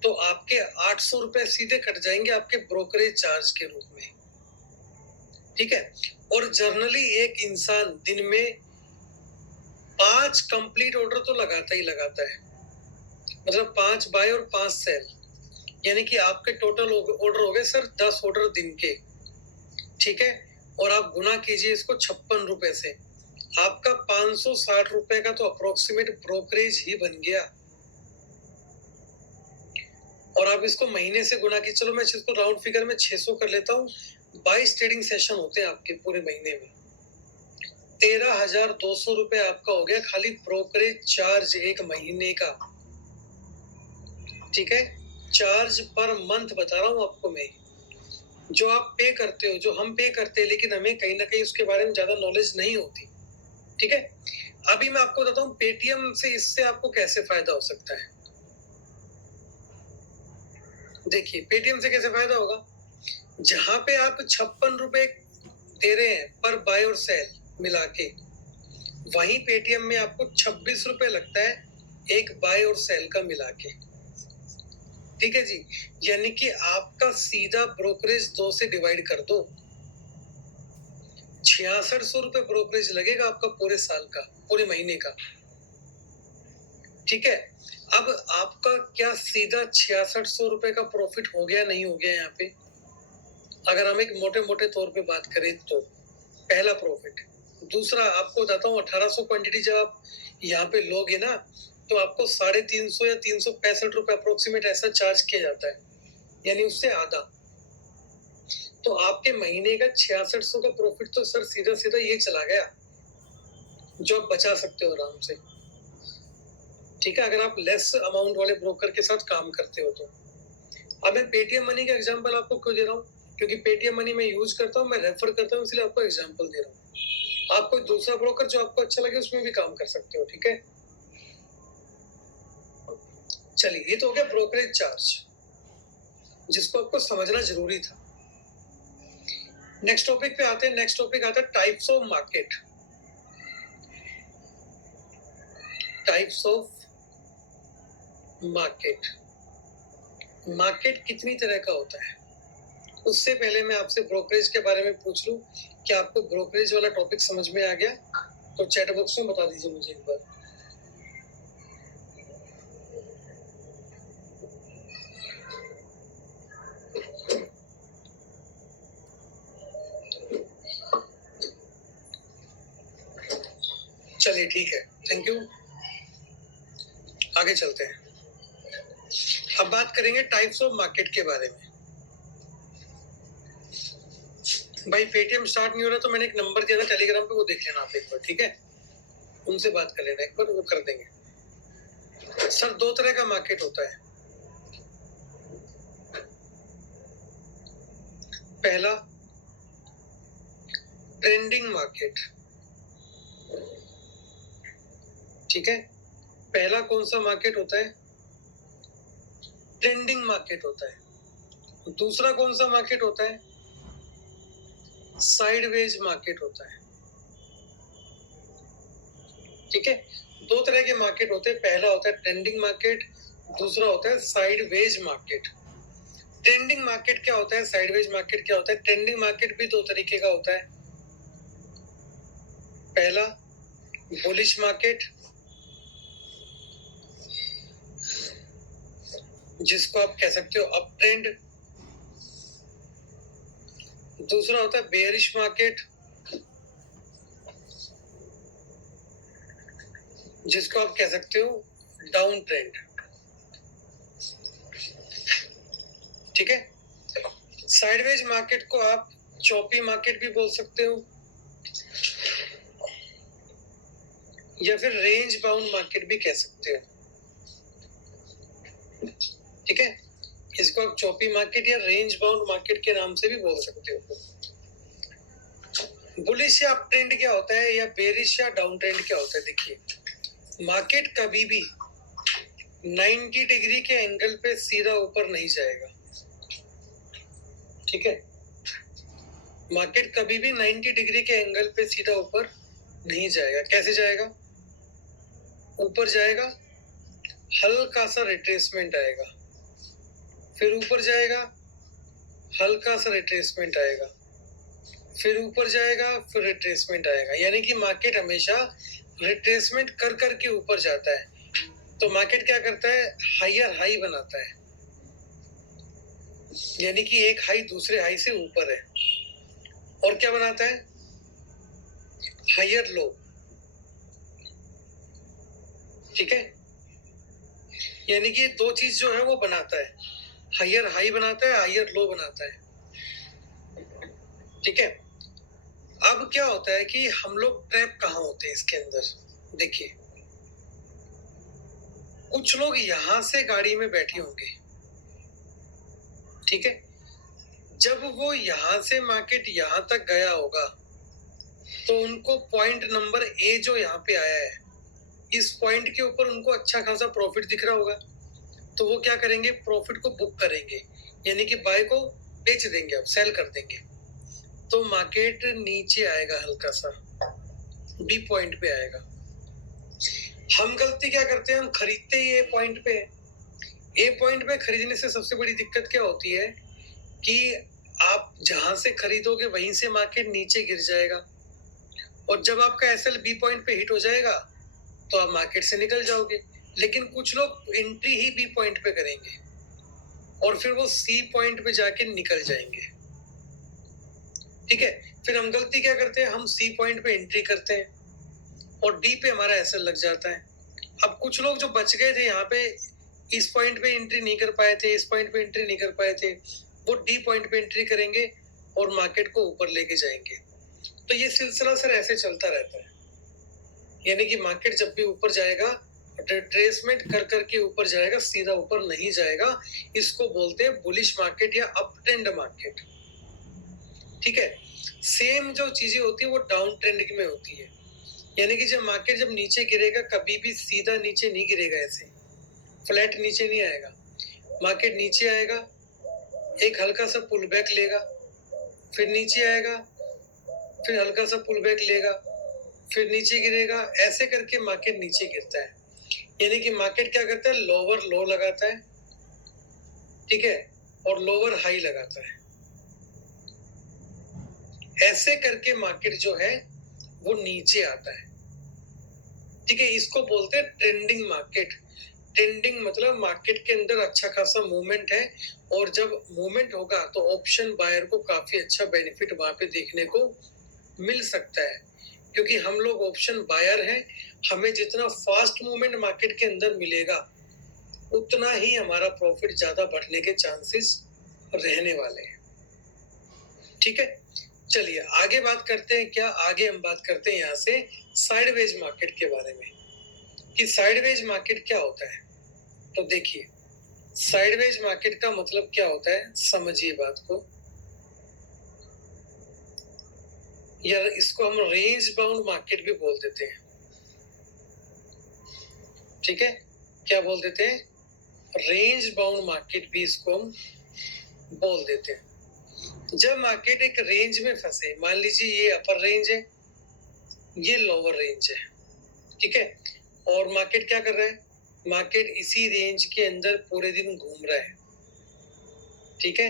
तो आपके 800 रुपए सीधे कट जाएंगे आपके ब्रोकरेज चार्ज के रूप में। ठीक है, और जर्नली एक इंसान दिन में 5 कंप्लीट ऑर्डर तो लगाता ही लगाता है, मतलब 5 बाय और 5 सेल, यानी कि आपके टोटल ऑर्डर हो गए सर 10 ऑर्डर दिन के। ठीक है, और आप गुना कीजिए इसको 56 रुपए से, आपका 560 रुपए का तो अप्रोक्सीमेट ब्रोकरेज ही बन गया। और आप इसको महीने से गुना की, चलो मैं इसको राउंड फिगर में 600 कर लेता हूँ। 22 ट्रेडिंग सेशन होते हैं आपके पूरे महीने में, 13,200 रुपए आपका हो गया खाली ब्रोकरेज चार्ज एक महीने का। ठीक है, चार्ज पर मंथ बता रहा हूँ आपको मैं, जो आप पे करते हो, जो हम पे करते हैं, लेकिन हमें कहीं ना कहीं उसके बारे में ज्यादा नॉलेज नहीं होती। ठीक है, अभी मैं आपको बताता हूँ पेटीएम से इससे आपको कैसे फायदा हो सकता है। देखिए पेटीएम से कैसे फायदा होगा, जहां पे आप 56 रुपए दे रहे हैं पर बाय और सेल मिला के, वहीं पेटीएम में आपको 26 रुपए लगता है एक बाय और सेल का मिला के। ठीक है जी, यानी कि आपका सीधा ब्रोकरेज 2 से डिवाइड कर दो, 6600 रुपए ब्रोकरेज लगेगा आपका पूरे साल का, पूरे महीने का। ठीक है, अब आपका क्या सीधा 6600 रुपए का प्रॉफिट हो गया नहीं हो गया यहाँ पे, अगर हम एक मोटे मोटे तौर पे बात करें तो पहला प्रॉफिट। दूसरा आपको बताता हूँ, 1800 क्वांटिटी जब आप यहाँ पे लोगे ना, तो आपको 350 या 365 रुपए अप्रोक्सीमेट ऐसा चार्ज किया जाता है, यानी उससे आधा। तो आपके महीने का 6600 का प्रॉफिट तो सर सीधा सीधा ये चला गया, जो आप बचा सकते हो आराम से। ठीक है, अगर आप लेस अमाउंट वाले ब्रोकर के साथ काम करते हो तो। अब मैं पेटीएम मनी का एग्जांपल आपको क्यों दे रहा हूँ, क्योंकि पेटीएम मनी मैं यूज करता हूँ, मैं रेफर करता हूँ, इसलिए आपको एग्जांपल दे रहा हूँ। आप कोई दूसरा ब्रोकर जो आपको अच्छा लगे उसमें भी काम कर सकते हो। ठीक है, चलिए ये तो हो गया ब्रोकरेज चार्ज, जिसको आपको समझना जरूरी था। नेक्स्ट टॉपिक पे आते हैं। नेक्स्ट टॉपिक आता है types of market. Types of market, market कितनी तरह का होता है, उससे पहले मैं आपसे ब्रोकरेज के बारे में पूछ लूं कि आपको ब्रोकरेज वाला टॉपिक समझ में आ गया, तो चैट बॉक्स में बता दीजिए मुझे एक बार। चलिए ठीक है, थैंक यू। आगे चलते हैं, अब बात करेंगे टाइप्स ऑफ मार्केट के बारे में। भाई पेटीएम स्टार्ट नहीं हो रहा, तो मैंने एक नंबर दिया था टेलीग्राम पे, वो देख लेना आप एक बार। ठीक है, उनसे बात कर लेना एक बार, वो कर देंगे। सर 2 तरह का मार्केट होता है, पहला ट्रेंडिंग मार्केट। ठीक है, पहला कौन सा मार्केट होता है, ट्रेंडिंग मार्केट होता है। दूसरा कौन सा मार्केट होता है, साइडवेज मार्केट होता है। ठीक है, 2 तरह के मार्केट होते हैं, पहला होता है ट्रेंडिंग मार्केट, दूसरा होता है साइडवेज मार्केट। ट्रेंडिंग मार्केट क्या होता है, साइडवेज मार्केट क्या होता है। ट्रेंडिंग मार्केट भी 2 तरीके का होता है, पहला बुलिश मार्केट, जिसको आप कह सकते हो अप ट्रेंड। दूसरा होता है बेयरिश मार्केट, जिसको आप कह सकते हो डाउन ट्रेंड। ठीक है, साइडवेज मार्केट को आप चॉपी मार्केट भी बोल सकते हो, या फिर रेंज बाउंड मार्केट भी कह सकते हो। ठीक है, इसको आप चॉपी मार्केट या रेंज बाउंड मार्केट के नाम से भी बोल सकते हो। बुलिश या अप ट्रेंड क्या होता है, या बेरिश या डाउन ट्रेंड क्या होता है? देखिए, मार्केट कभी भी 90 डिग्री के एंगल पे सीधा ऊपर नहीं जाएगा। ठीक है, मार्केट कभी भी 90 डिग्री के एंगल पे सीधा ऊपर नहीं जाएगा। कैसे जाएगा? ऊपर जाएगा, हल्का सा रिट्रेसमेंट आएगा, फिर ऊपर जाएगा, हल्का सा रिट्रेसमेंट आएगा, फिर ऊपर जाएगा, फिर रिट्रेसमेंट आएगा। यानी कि मार्केट हमेशा रिट्रेसमेंट कर करके ऊपर जाता है। तो मार्केट क्या करता है? हायर हाई बनाता है, यानी कि एक हाई दूसरे हाई से ऊपर है। और क्या बनाता है? Higher low. ठीक है, यानी कि दो चीज जो है वो बनाता है, हायर हाई बनाता है, हायर लो बनाता है। ठीक है, अब क्या होता है कि हम लोग ट्रैप कहाँ होते हैं इसके अंदर? देखिए, कुछ लोग यहां से गाड़ी में बैठे होंगे। ठीक है, जब वो यहां से मार्केट यहां तक गया होगा तो उनको पॉइंट नंबर ए जो यहाँ पे आया है, इस पॉइंट के ऊपर उनको अच्छा खासा प्रॉफिट दिख रहा होगा। तो वो क्या करेंगे? प्रॉफिट को बुक करेंगे, यानी कि बाय को बेच देंगे, अब सेल कर देंगे। तो मार्केट नीचे आएगा, हल्का सा बी पॉइंट पे आएगा। हम गलती क्या करते हैं? हम खरीदते ही ए पॉइंट पे। ए पॉइंट पे खरीदने से सबसे बड़ी दिक्कत क्या होती है कि आप जहां से खरीदोगे वहीं से मार्केट नीचे गिर जाएगा, और जब आपका एसएल बी पॉइंट पे हिट हो जाएगा तो आप मार्केट से निकल जाओगे। लेकिन कुछ लोग एंट्री ही बी पॉइंट पे करेंगे और फिर वो सी पॉइंट पे जाके निकल जाएंगे। ठीक है, फिर हम गलती क्या करते हैं? हम सी पॉइंट पे एंट्री करते हैं और डी पे हमारा एसएल लग जाता है। अब कुछ लोग जो बच गए थे यहाँ पे, इस पॉइंट पे एंट्री नहीं कर पाए थे, इस पॉइंट पे एंट्री नहीं कर पाए थे, वो डी पॉइंट पे एंट्री करेंगे और मार्केट को ऊपर लेके जाएंगे। तो ये सिलसिला सर ऐसे चलता रहता है, यानी कि मार्केट जब भी ऊपर जाएगा, ट्रेसमेंट कर करके ऊपर जाएगा, सीधा ऊपर नहीं जाएगा। इसको बोलते हैं बुलिश मार्केट या अप ट्रेंड मार्केट। ठीक है, सेम जो चीजें होती है वो डाउन ट्रेंड में होती है, यानी कि जब मार्केट जब नीचे गिरेगा कभी भी सीधा नीचे नहीं गिरेगा, ऐसे फ्लैट नीचे नहीं आएगा। मार्केट नीचे आएगा, एक हल्का सा पुल बैक लेगा, फिर नीचे आएगा, फिर हल्का सा पुल बैक लेगा, फिर नीचे गिरेगा। ऐसे करके मार्केट नीचे गिरता है, यानी कि मार्केट क्या करता है? लोअर लो लगाता है, ठीक है, और लोअर हाई लगाता है। ऐसे करके मार्केट जो है वो नीचे आता है। ठीक है, इसको बोलते हैं ट्रेंडिंग मार्केट। ट्रेंडिंग मतलब मार्केट के अंदर अच्छा खासा मूवमेंट है, और जब मूवमेंट होगा तो ऑप्शन बायर को काफी अच्छा बेनिफिट वहां पे देखने को मिल सकता है, क्योंकि हम लोग ऑप्शन बायर हैं। हमें जितना फास्ट मूवमेंट मार्केट के अंदर मिलेगा उतना ही हमारा प्रॉफिट ज्यादा बढ़ने के चांसेस रहने वाले हैं। ठीक है, चलिए आगे बात करते हैं। क्या आगे हम बात करते हैं यहाँ से साइडवेज मार्केट के बारे में, कि साइडवेज मार्केट क्या होता है। तो देखिए, साइडवेज मार्केट का मतलब क्या होता है, समझिए बात को। यार इसको हम रेंज बाउंड मार्केट भी बोल देते हैं। ठीक है, क्या बोल देते हैं? रेंज बाउंड मार्केट भी इसको हम बोल देते हैं। जब मार्केट एक रेंज में फंसे, मान लीजिए ये अपर रेंज है, ये लोअर रेंज है, ठीक है, और मार्केट क्या कर रहा है? मार्केट इसी रेंज के अंदर पूरे दिन घूम रहा है। ठीक है,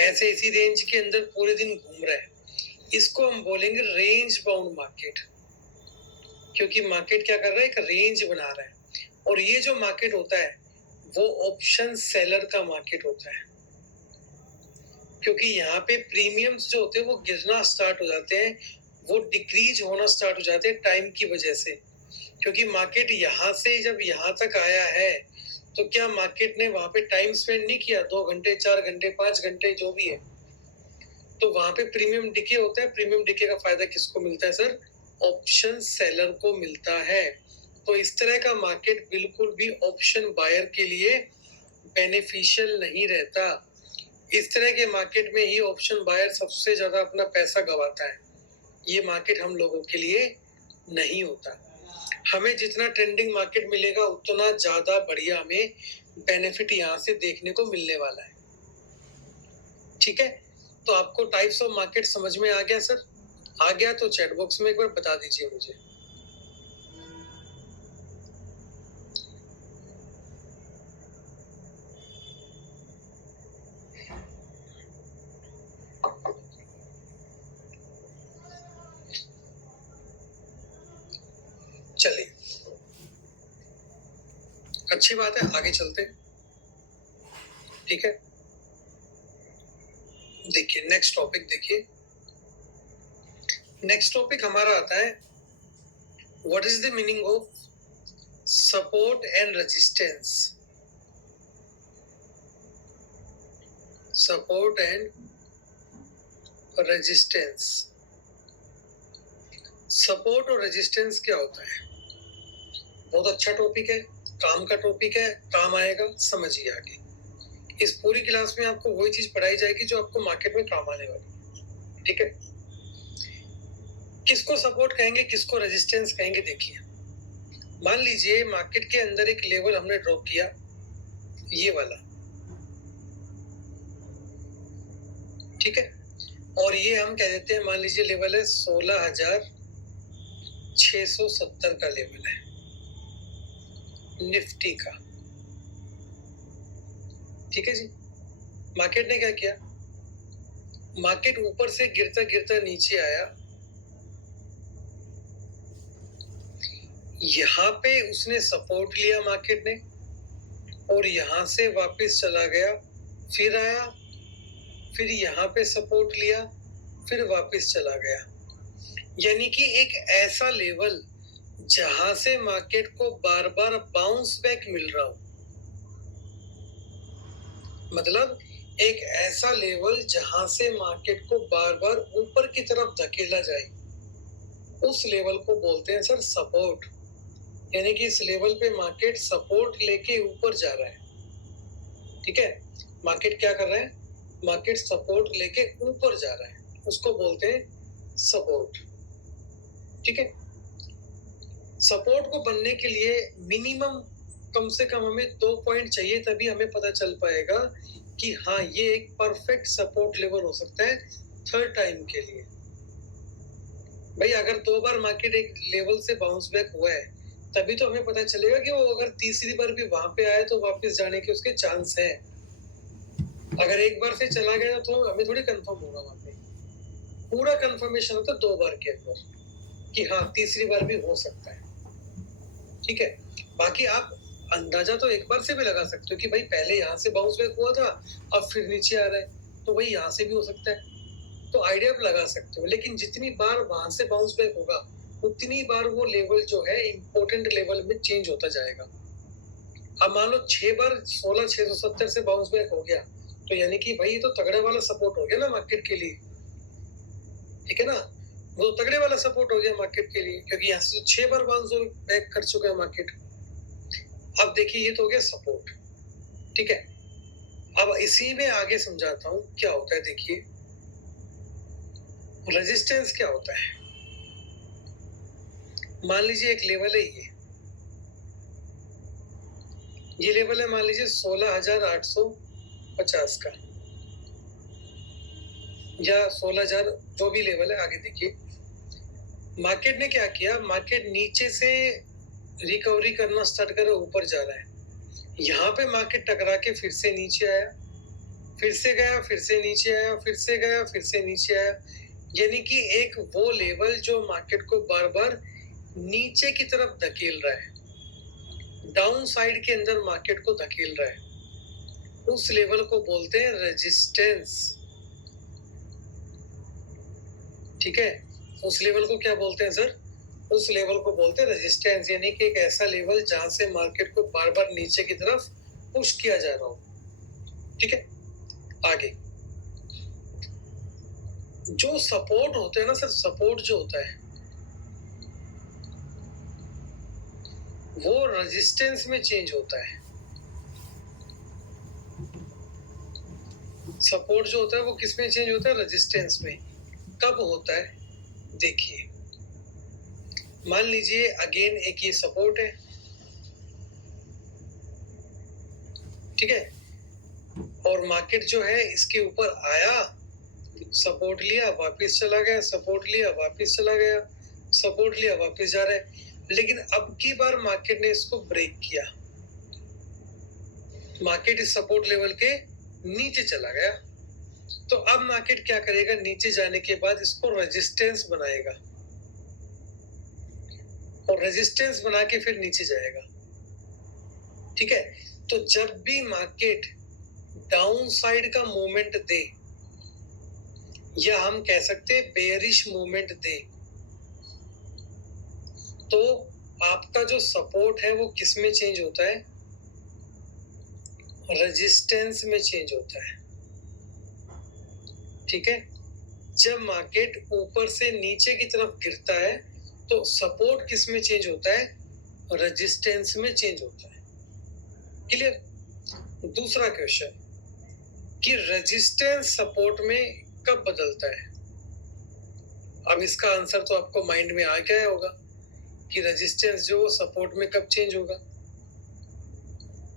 ऐसे इसी रेंज के अंदर पूरे दिन घूम रहा है, इसको हम बोलेंगे रेंज बाउंड मार्केट, क्योंकि मार्केट क्या कर रहा है? एक रेंज बना रहा है। और ये जो मार्केट होता है वो ऑप्शन सेलर का मार्केट होता है। क्योंकि यहाँ पे प्रीमियम्स जो होते हैं वो गिरना स्टार्ट हो जाते हैं, वो डिक्रीज होना स्टार्ट हो जाते हैं टाइम की वजह से। क्योंकि मार्केट यहाँ से जब यहाँ तक आया है तो क्या मार्केट ने वहां पे टाइम स्पेंड नहीं किया, 2 घंटे 4 घंटे 5 घंटे जो भी है, तो वहां पे प्रीमियम डिके होता है। प्रीमियम डिके का फायदा किसको मिलता है सर? ऑप्शन सेलर को मिलता है। तो इस तरह का मार्केट बिल्कुल भी ऑप्शन बायर के लिए बेनिफिशियल नहीं रहता। इस तरह के मार्केट में ही ऑप्शन बायर सबसे ज्यादा अपना पैसा गंवाता है। ये मार्केट हम लोगों के लिए नहीं होता। हमें जितना ट्रेंडिंग मार्केट मिलेगा उतना ज्यादा बढ़िया हमें बेनिफिट यहाँ से देखने को मिलने वाला है। ठीक है, तो आपको टाइप्स ऑफ मार्केट समझ में आ गया सर? आ गया तो चैट बॉक्स में एक बार बता दीजिए मुझे। चलिए, अच्छी बात है, आगे चलते। ठीक है, देखिए नेक्स्ट टॉपिक देखिए। नेक्स्ट टॉपिक हमारा आता है what is the meaning of support and resistance. Support and resistance. Support और रेजिस्टेंस क्या होता है? बहुत अच्छा टॉपिक है, काम का टॉपिक है, काम आएगा, समझिए आगे। इस पूरी क्लास में आपको वही चीज पढ़ाई जाएगी जो आपको मार्केट में काम आने वाली। ठीक है, किसको सपोर्ट कहेंगे, किसको रेजिस्टेंस कहेंगे? देखिए, मान लीजिए मार्केट के अंदर एक लेवल हमने ड्रॉ किया, ये वाला। ठीक है, और ये हम कह देते हैं, मान लीजिए लेवल है 16,670 का लेवल है निफ्टी का। ठीक है जी, मार्केट ने क्या किया? मार्केट ऊपर से गिरता गिरता नीचे आया, यहाँ पे उसने सपोर्ट लिया मार्केट ने, और यहाँ से वापस चला गया, फिर आया, फिर यहाँ पे सपोर्ट लिया, फिर वापस चला गया। यानी कि एक ऐसा लेवल जहां से मार्केट को बार बार बाउंस बैक मिल रहा हो। मतलब एक ऐसा लेवल जहां से मार्केट को बार बार ऊपर की तरफ धकेला जाए, उस लेवल को बोलते हैं सर सपोर्ट। यानी कि इस लेवल पे मार्केट सपोर्ट लेके ऊपर जा रहा है। ठीक है, मार्केट क्या कर रहा है? मार्केट सपोर्ट लेके ऊपर जा रहा है, उसको बोलते हैं सपोर्ट। ठीक है, सपोर्ट को बनने के लिए मिनिमम कम से कम हमें 2 पॉइंट चाहिए, तभी हमें पता चल पाएगा कि हाँ ये एक परफेक्ट सपोर्ट लेवल हो सकता है थर्ड टाइम के लिए। भाई अगर 2 बार मार्केट एक लेवल से बाउंस बैक हुआ है, तभी तो हमें पता चलेगा कि वो अगर तीसरी बार भी वहां पे आए तो वापस जाने के उसके चांस है। अगर एक बार से चला गया तो हमें थोड़ी कंफर्म होगा, वहां पे पूरा कंफर्मेशन होता है 2 बार के अंदर कि हाँ तीसरी बार भी हो सकता है। ठीक है, बाकी आप अंदाजा तो एक बार से भी लगा सकते हो कि भाई पहले यहाँ से बाउंस बैक हुआ था, अब फिर नीचे आ रहा है, तो भाई यहाँ से भी हो सकता है, तो आइडिया आप लगा सकते हो। लेकिन जितनी बार वहां से बाउंस बैक होगा उतनी बार वो लेवल जो है इंपॉर्टेंट लेवल में चेंज होता जाएगा। अब मान लो 6 बार 16,670 से बाउंस बैक हो गया, तो यानी कि भाई ये तो तगड़े वाला सपोर्ट हो गया ना मार्केट के लिए। ठीक है ना, वो तगड़े वाला सपोर्ट हो गया मार्केट के लिए, क्योंकि यहाँ से 6 बार बाउंस बैक कर चुका है मार्केट। अब देखिए ये तो हो गया सपोर्ट। ठीक है, अब इसी में आगे समझाता हूं क्या होता है। देखिए रेजिस्टेंस क्या होता है। मान लीजिए एक लेवल है, ये लेवल है मान लीजिए 16,850 का या 16,000, जो भी लेवल है। आगे देखिए मार्केट ने क्या किया, मार्केट नीचे से रिकवरी करना स्टार्ट कर ऊपर जा रहा है। यहाँ पे मार्केट टकरा के फिर से नीचे आया, फिर से गया, फिर से नीचे आया, फिर से गया, फिर से नीचे आया। यानी कि एक वो लेवल जो मार्केट को बार बार नीचे की तरफ धकेल रहा है, डाउन साइड के अंदर मार्केट को धकेल रहा है, उस लेवल को बोलते हैं रेजिस्टेंस। ठीक है, उस लेवल को क्या बोलते हैं सर? उस लेवल को बोलते हैं रेजिस्टेंस, यानी कि एक ऐसा लेवल जहां से मार्केट को बार बार नीचे की तरफ पुश किया जा रहा हो। ठीक है, आगे जो सपोर्ट होता है ना सर, सपोर्ट जो होता है वो रेजिस्टेंस में चेंज होता है। सपोर्ट जो होता है वो किस में चेंज होता है? रेजिस्टेंस में। कब होता है? देखिए, मान लीजिए अगेन एक ये सपोर्ट है, ठीक है, और मार्केट जो है इसके ऊपर आया, सपोर्ट लिया, वापस चला गया, सपोर्ट लिया, वापस चला गया, सपोर्ट लिया, वापस जा रहा है। लेकिन अब की बार मार्केट ने इसको ब्रेक किया, मार्केट इस सपोर्ट लेवल के नीचे चला गया। तो अब मार्केट क्या करेगा? नीचे जाने के बाद इसको रेजिस्टेंस बनाएगा और रेजिस्टेंस बना के फिर नीचे जाएगा। ठीक है, तो जब भी मार्केट डाउन साइड का मूवमेंट दे, या हम कह सकते हैं बेयरिश मूवमेंट दे, तो आपका जो सपोर्ट है वो किस में चेंज होता है? रेजिस्टेंस में चेंज होता है। ठीक है, जब मार्केट ऊपर से नीचे की तरफ गिरता है तो सपोर्ट किस में चेंज होता है? रेजिस्टेंस में चेंज होता है। क्लियर? दूसरा क्वेश्चन कि रेजिस्टेंस सपोर्ट में कब बदलता है? अब इसका आंसर तो आपको माइंड में आ गया होगा कि रेजिस्टेंस जो सपोर्ट में कब चेंज होगा।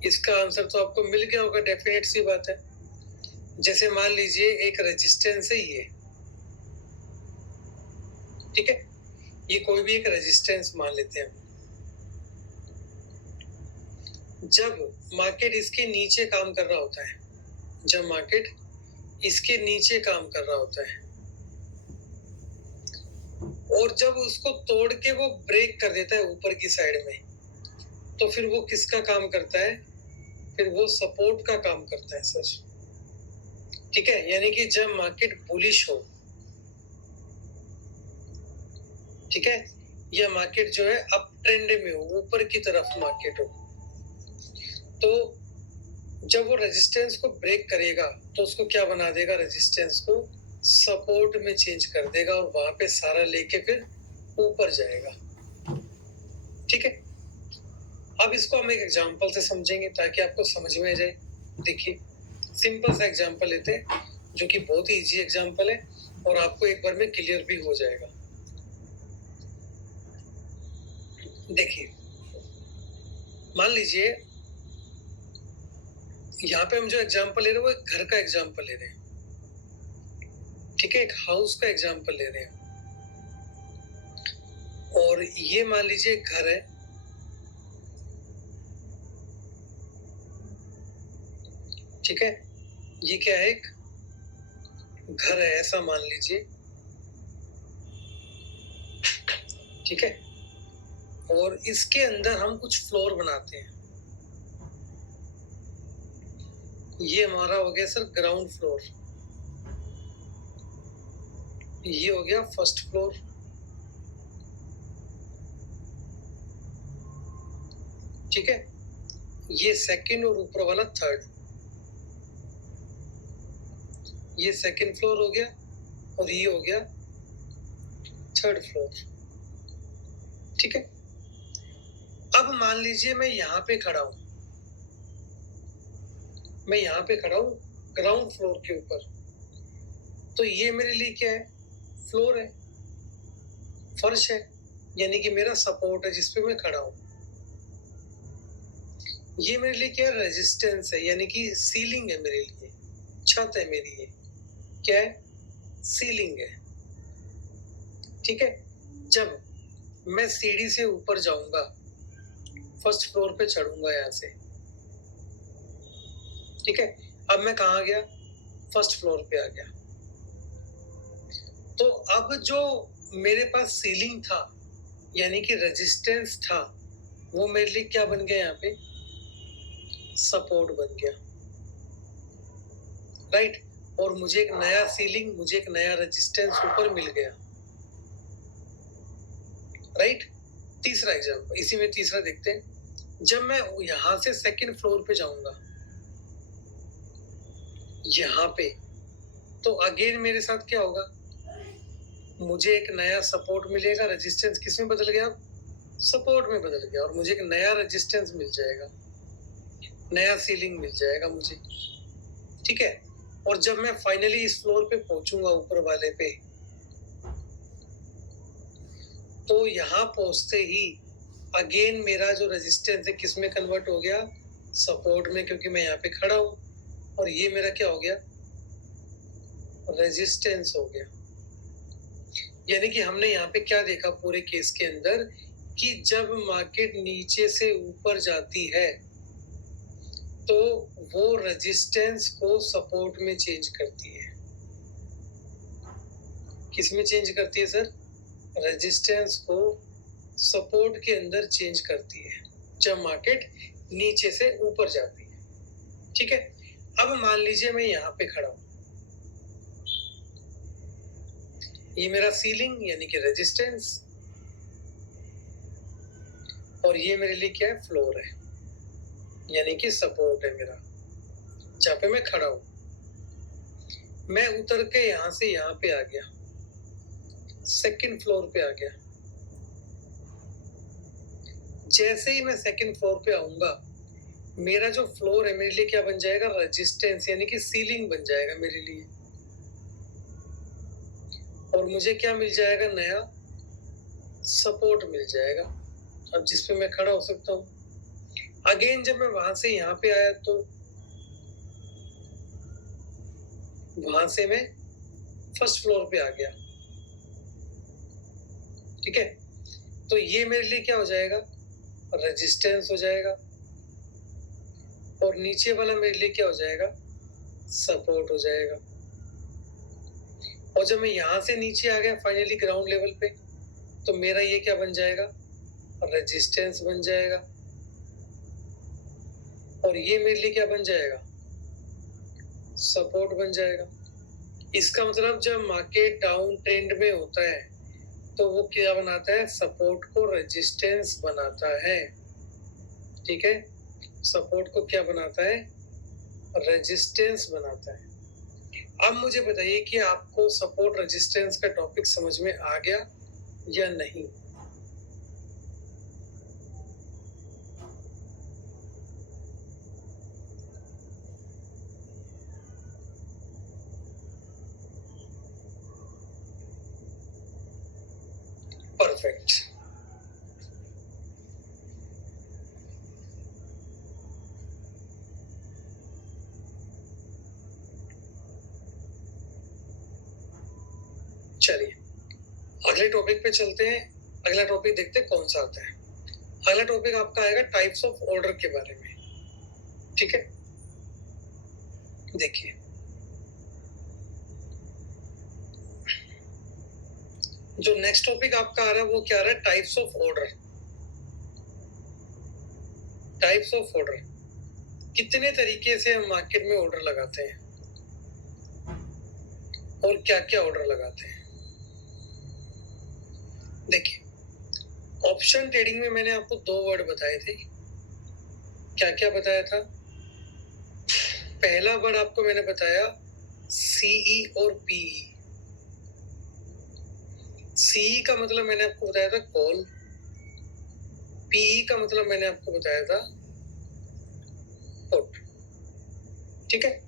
इसका आंसर तो आपको मिल गया होगा, डेफिनेट सी बात है। जैसे मान लीजिए एक रेजिस्टेंस है ये, ठीक है, ये कोई भी एक रेजिस्टेंस मान लेते हैं। जब मार्केट इसके नीचे काम कर रहा होता है, जब मार्केट इसके नीचे काम कर रहा होता है और जब उसको तोड़ के वो ब्रेक कर देता है ऊपर की साइड में, तो फिर वो किसका काम करता है? फिर वो सपोर्ट का काम करता है सर। ठीक है, यानी कि जब मार्केट बुलिश हो, ठीक है, या मार्केट जो है अप ट्रेंड में हो, ऊपर की तरफ मार्केट हो, तो जब वो रेजिस्टेंस को ब्रेक करेगा तो उसको क्या बना देगा? रेजिस्टेंस को सपोर्ट में चेंज कर देगा और वहां पे सारा लेके फिर ऊपर जाएगा। ठीक है, अब इसको हम एक एग्जांपल से समझेंगे ताकि आपको समझ में आ जाए। देखिए, सिंपल सा एग्जांपल लेते हैं जो कि बहुत ही इजी एग्जांपल है और आपको एक बार में क्लियर भी हो जाएगा। देखिए, मान लीजिए यहाँ पे हम जो एग्जांपल ले रहे हैं वो एक घर का एग्जांपल ले रहे हैं। ठीक है, एक हाउस का एग्जांपल ले रहे हैं और ये मान लीजिए एक घर है, ठीक है, ये क्या है? एक घर है ऐसा मान लीजिए। ठीक है, और इसके अंदर हम कुछ फ्लोर बनाते हैं। ये हमारा हो गया सर ग्राउंड फ्लोर, ये हो गया फर्स्ट फ्लोर, ठीक है, ये सेकंड और ऊपर वाला थर्ड, ये सेकंड फ्लोर हो गया और ये हो गया थर्ड फ्लोर। ठीक है, अब मान लीजिए मैं यहाँ पे खड़ा हूं, मैं यहाँ पे खड़ा हूं ग्राउंड फ्लोर के ऊपर, तो ये मेरे लिए क्या है? फ्लोर है, फर्श है, यानी कि मेरा सपोर्ट है जिसपे मैं खड़ा हूं। ये मेरे लिए क्या है? रेजिस्टेंस है, यानी कि सीलिंग है मेरे लिए, छत है मेरी, ये क्या है? सीलिंग है। ठीक है, जब मैं सीढ़ी से ऊपर जाऊंगा, फर्स्ट फ्लोर पे चढ़ूंगा यहाँ से, ठीक है, अब मैं कहाँ गया? फर्स्ट फ्लोर पे आ गया। तो अब जो मेरे पास सीलिंग था यानी कि रेजिस्टेंस था, वो मेरे लिए क्या बन गया? यहाँ पे सपोर्ट बन गया, राइट। और मुझे एक नया सीलिंग, मुझे एक नया रेजिस्टेंस ऊपर मिल गया। राइट। तीसरा एग्जाम्पल, इसी में तीसरा देखते हैं। जब मैं यहां से सेकंड फ्लोर पे जाऊंगा यहाँ पे, तो अगेन मेरे साथ क्या होगा, मुझे एक नया सपोर्ट मिलेगा। रेजिस्टेंस किस में बदल गया, सपोर्ट में बदल गया, और मुझे एक नया रेजिस्टेंस मिल जाएगा, नया सीलिंग मिल जाएगा मुझे, ठीक है। और जब मैं फाइनली इस फ्लोर पे पहुंचूंगा ऊपर वाले पे, तो यहाँ पहुंचते ही अगेन मेरा जो रेजिस्टेंस है किस में कन्वर्ट हो गया, सपोर्ट में, क्योंकि मैं यहाँ पे खड़ा हूं, और ये मेरा क्या हो गया, रेजिस्टेंस हो गया। यानी कि हमने यहाँ पे क्या देखा पूरे केस के अंदर, कि जब मार्केट नीचे से ऊपर जाती है तो वो रेजिस्टेंस को सपोर्ट में चेंज करती है। किस में चेंज करती है सर, रेजिस्टेंस को सपोर्ट के अंदर चेंज करती है जब मार्केट नीचे से ऊपर जाती है, ठीक है। अब मान लीजिए मैं यहाँ पे खड़ा हूं, ये मेरा सीलिंग यानी कि रेजिस्टेंस, और ये मेरे लिए क्या है, फ्लोर है, यानी कि सपोर्ट है मेरा, जहां पे मैं खड़ा हूं। मैं उतर के यहां से यहाँ पे आ गया, सेकंड फ्लोर पे आ गया। जैसे ही मैं सेकंड फ्लोर पे आऊंगा, मेरा जो फ्लोर है मेरे लिए क्या बन जाएगा, रेजिस्टेंस यानी कि सीलिंग बन जाएगा मेरे लिए, और मुझे क्या मिल जाएगा, नया सपोर्ट मिल जाएगा, अब जिसपे मैं खड़ा हो सकता हूँ। अगेन जब मैं वहां से यहाँ पे आया, तो वहां से मैं फर्स्ट फ्लोर पे आ गया, ठीक है। तो ये मेरे लिए क्या हो जाएगा, रेजिस्टेंस हो जाएगा, और नीचे वाला मेरे लिए क्या हो जाएगा, सपोर्ट हो जाएगा। और जब मैं यहां से नीचे आ गया फाइनली ग्राउंड लेवल पे, तो मेरा ये क्या बन जाएगा, रेजिस्टेंस बन जाएगा, और ये मेरे लिए क्या बन जाएगा, सपोर्ट बन जाएगा। इसका मतलब जब मार्केट डाउन ट्रेंड में होता है तो वो क्या बनाता है, सपोर्ट को रेजिस्टेंस बनाता है, ठीक है। सपोर्ट को क्या बनाता है, रेजिस्टेंस बनाता है। अब मुझे बताइए कि आपको सपोर्ट रेजिस्टेंस का टॉपिक समझ में आ गया या नहीं। परफेक्ट। चलिए अगले टॉपिक पे चलते हैं। अगला टॉपिक देखते हैं कौन सा आता है। अगला टॉपिक आपका आएगा टाइप्स ऑफ ऑर्डर के बारे में, ठीक है। देखिए जो नेक्स्ट टॉपिक आपका आ रहा है वो क्या आ रहा है, types of order. Types of order, कितने तरीके से हम मार्केट में ऑर्डर लगाते हैं और क्या क्या ऑर्डर लगाते हैं। देखिए ऑप्शन ट्रेडिंग में मैंने आपको दो वर्ड बताए थे। क्या क्या बताया था, पहला वर्ड आपको मैंने बताया सीई और पीई। सीई का मतलब मैंने आपको बताया था कॉल, पीई का मतलब मैंने आपको बताया था पुट, ठीक है।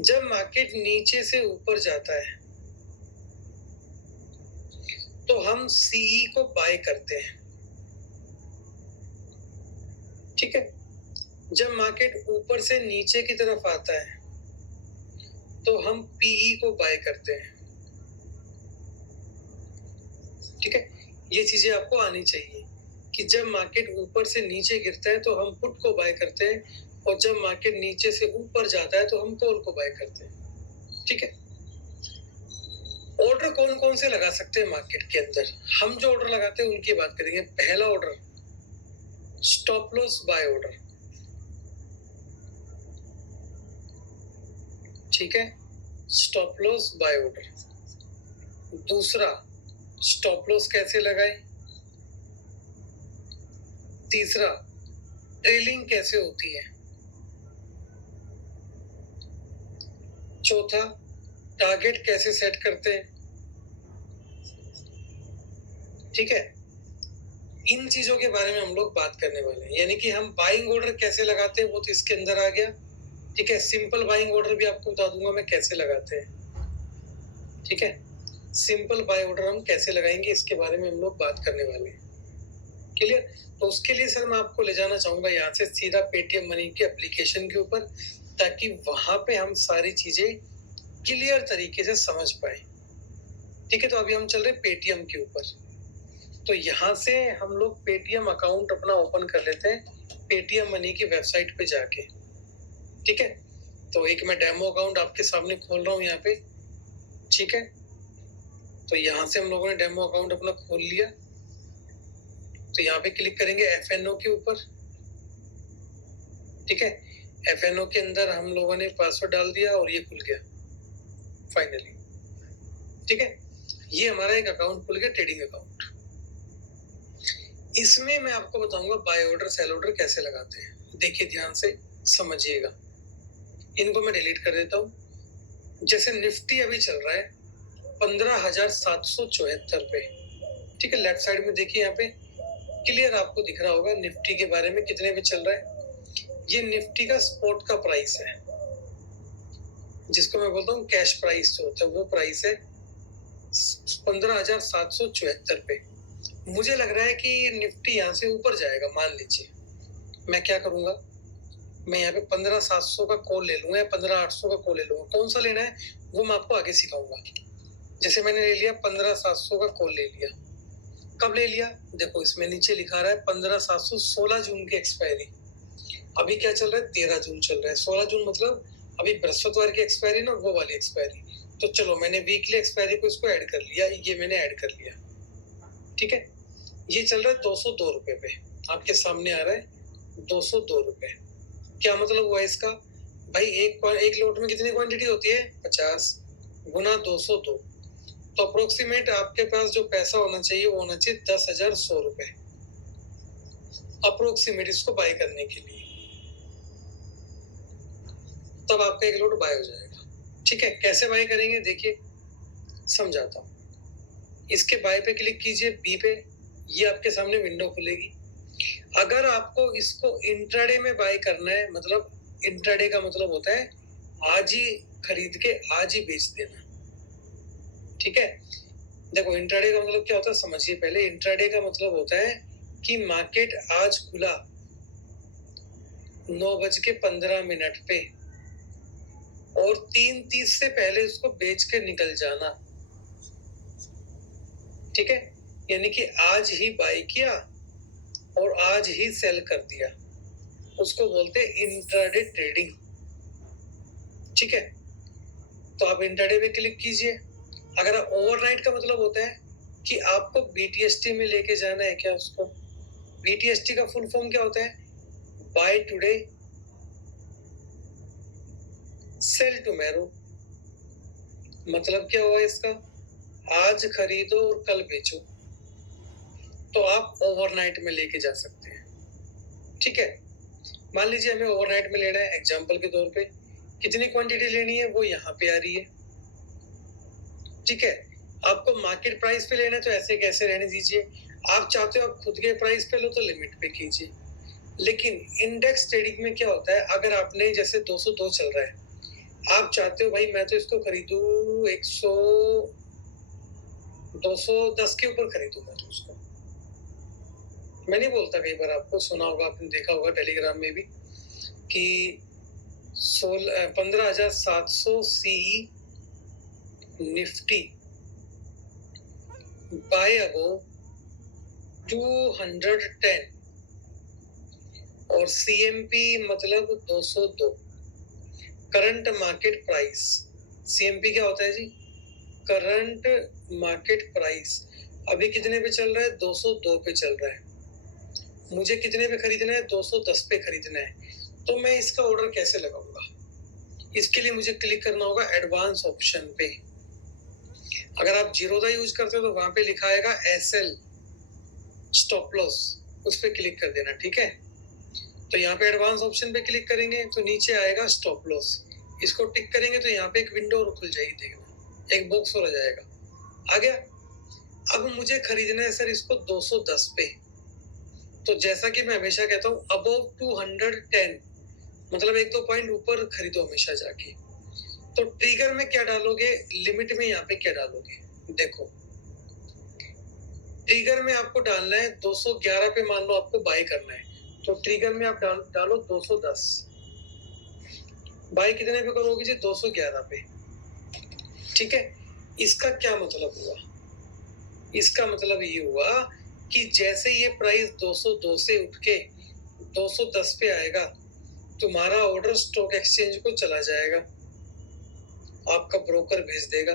जब मार्केट नीचे से ऊपर जाता है तो हम सीई को बाय करते हैं, ठीक है। जब मार्केट ऊपर से नीचे की तरफ आता है तो हम पीई को बाय करते हैं, ठीक है। ये चीजें आपको आनी चाहिए कि जब मार्केट ऊपर से नीचे गिरता है तो हम पुट को बाय करते हैं, और जब मार्केट नीचे से ऊपर जाता है तो हम कॉल को बाय करते हैं, ठीक है। ऑर्डर कौन कौन से लगा सकते हैं मार्केट के अंदर, हम जो ऑर्डर लगाते हैं उनकी बात करेंगे। पहला order stop loss by order, ठीक है, स्टॉप लॉस बाय ऑर्डर। दूसरा स्टॉप लॉस कैसे लगाए, तीसरा, ट्रेलिंग कैसे होती है। चौथा, टारगेट कैसे सेट करते हैं। ठीक है, इन चीजों के बारे में हम लोग बात करने वाले हैं। यानी कि हम बाइंग ऑर्डर कैसे लगाते हैं वो तो इसके अंदर आ गया। ठीक है, सिंपल बाइंग ऑर्डर भी आपको बता दूंगा मैं कैसे लगाते हैं। ठीक है, सिंपल बाय ऑर्डर हम कैसे लगाएंगे इसके बारे में हम लोग बात करने वाले हैं। क्लियर। तो उसके लिए सर मैं आपको ले जाना चाहूंगा यहाँ से सीधा पेटीएम मनी के एप्लीकेशन के ऊपर, ताकि वहां पे हम सारी चीजें क्लियर तरीके से समझ पाए। ठीक है, तो अभी हम चल रहे पेटीएम के ऊपर। तो यहाँ से हम लोग पेटीएम अकाउंट अपना ओपन कर लेते हैं पेटीएम मनी की वेबसाइट पे जाके। ठीक है, तो एक मैं डेमो अकाउंट आपके सामने खोल रहा हूँ यहाँ पे। ठीक है, तो यहाँ से हम लोगों ने डेमो अकाउंट अपना खोल लिया। तो यहाँ पे क्लिक करेंगे एफएनओ के ऊपर। ठीक है, एफएनओ के अंदर हम लोगों ने पासवर्ड डाल दिया और ये खुल गया फाइनली। ठीक है, ये हमारा एक अकाउंट खुल गया, ट्रेडिंग अकाउंट। इसमें मैं आपको बताऊंगा बाय ऑर्डर सेल ऑर्डर कैसे लगाते हैं। देखिए ध्यान से समझिएगा। इनको मैं डिलीट कर देता हूँ। जैसे निफ्टी अभी चल रहा है 15,774 पे। ठीक है, लेफ्ट साइड में देखिए यहाँ पे क्लियर आपको दिख रहा होगा निफ्टी के बारे में कितने पे चल रहा है। ये निफ्टी का स्पॉट का प्राइस है, जिसको मैं बोलता हूँ कैश प्राइस जो होता है, वो प्राइस है 15,774 पे। मुझे लग रहा है कि निफ्टी यहाँ से ऊपर जाएगा। मान लीजिए मैं क्या करूंगा, मैं यहाँ पे 15,700 का कॉल ले लूंगा या 15,800 का कॉल ले लूंगा। कौन सा लेना है वो मैं आपको आगे सिखाऊंगा। जैसे मैंने ले लिया 15,700 का कॉल ले लिया। कब ले लिया, देखो इसमें नीचे लिखा रहा है 15,700 16 जून की एक्सपायरी। अभी क्या चल रहा है, 13 जून चल रहा है। 16 जून मतलब अभी बृहस्पतिवार की एक्सपायरी ना, वो वाली एक्सपायरी। तो चलो मैंने वीकली एक्सपायरी को इसको ऐड कर लिया, ये मैंने ऐड कर लिया। ठीक है, ये चल रहा है 202 रुपए पे। आपके सामने आ रहा है 202 रुपए। क्या मतलब हुआ इसका, भाई एक लोट में कितनी क्वांटिटी होती है, 50 गुना 202। तो अप्रोक्सीमेट आपके पास जो पैसा होना चाहिए वो होना चाहिए 10,100 रुपए अप्रोक्सीमेट इसको बाय करने के लिए। तब आपका एक लोट बाय हो जाएगा। ठीक है, कैसे बाय करेंगे देखिए समझाता हूँ। इसके बाय पे क्लिक कीजिए, बी पे, ये आपके सामने विंडो खुलेगी। अगर आपको इसको इंट्राडे में बाय करना है, मतलब इंट्राडे का मतलब होता है आज ही खरीद के आज ही बेच देना। ठीक है, देखो इंट्राडे का मतलब क्या होता है समझिए पहले। इंट्राडे का मतलब होता है कि मार्केट आज खुला 9:15 पे और 3:30 से पहले उसको बेच के निकल जाना। ठीक है, यानी कि आज ही बाय किया और आज ही सेल कर दिया, उसको बोलते हैं इंट्राडे ट्रेडिंग। ठीक है, तो आप इंट्राडे पे क्लिक कीजिए। अगर ओवरनाइट का मतलब होता है कि आपको बीटीएसटी में लेके जाना है क्या उसको। बीटीएसटी का फुल फॉर्म क्या होता है, बाय टुडे सेल टुमारो। मतलब क्या हुआ इसका, आज खरीदो और कल बेचो। तो आप ओवरनाइट में लेके जा सकते हैं। ठीक है, मान लीजिए हमें ओवरनाइट में लेना है, एग्जांपल के तौर पे कितनी क्वांटिटी लेनी है वो यहाँ पे आ रही है। ठीक है, आपको मार्केट प्राइस पे लेना है तो ऐसे कैसे रहने दीजिए। आप चाहते हो आप खुद के प्राइस पे लो तो लिमिट पे कीजिए। लेकिन इंडेक्स ट्रेडिंग में क्या होता है, अगर आपने जैसे 202 चल रहा है, आप चाहते हो भाई मैं तो इसको खरीदू 210 के ऊपर खरीदूंगा, तो उसको मैं नहीं बोलता, कई बार आपको सुना होगा, आपने देखा होगा टेलीग्राम में भी कि 15,700 सीई निफ्टी बाय अबव 210 और सीएमपी मतलब 202 करंट मार्केट प्राइस। सीएमपी क्या होता है जी, करंट मार्केट प्राइस। अभी कितने पे चल रहा है, 202 पे चल रहा है। मुझे कितने पे खरीदना है, 210 पे खरीदना है। तो मैं इसका ऑर्डर कैसे लगाऊंगा, इसके लिए मुझे क्लिक करना होगा एडवांस ऑप्शन पे। अगर आप जीरोधा यूज करते हो तो वहां पे लिखा आएगा एसएल स्टॉप लॉस, उस पर क्लिक कर देना, ठीक है। तो यहाँ पे एडवांस ऑप्शन पे क्लिक करेंगे तो नीचे आएगा स्टॉप लॉस, इसको टिक करेंगे तो यहाँ पे एक विंडो और खुल जाएगी, देखना एक बॉक्स और आ जाएगा। आ गया। अब मुझे खरीदना है सर इसको 210 पे, तो जैसा कि मैं हमेशा कहता हूँ अबव 210, मतलब एक दो पॉइंट ऊपर खरीदो हमेशा जाके। तो ट्रिगर में क्या डालोगे, लिमिट में यहाँ पे क्या डालोगे, देखो ट्रिगर में आपको डालना है 211 पे, मान लो आपको बाय करना है, तो ट्रिगर में आप डालो 210। बाय कितने पे करोगे जी, 211 पे, ठीक है। इसका क्या मतलब हुआ, इसका मतलब ये हुआ कि जैसे ये प्राइस 202 से उठ के 210 पे आएगा, तुम्हारा ऑर्डर स्टॉक एक्सचेंज को चला जाएगा, आपका ब्रोकर भेज देगा,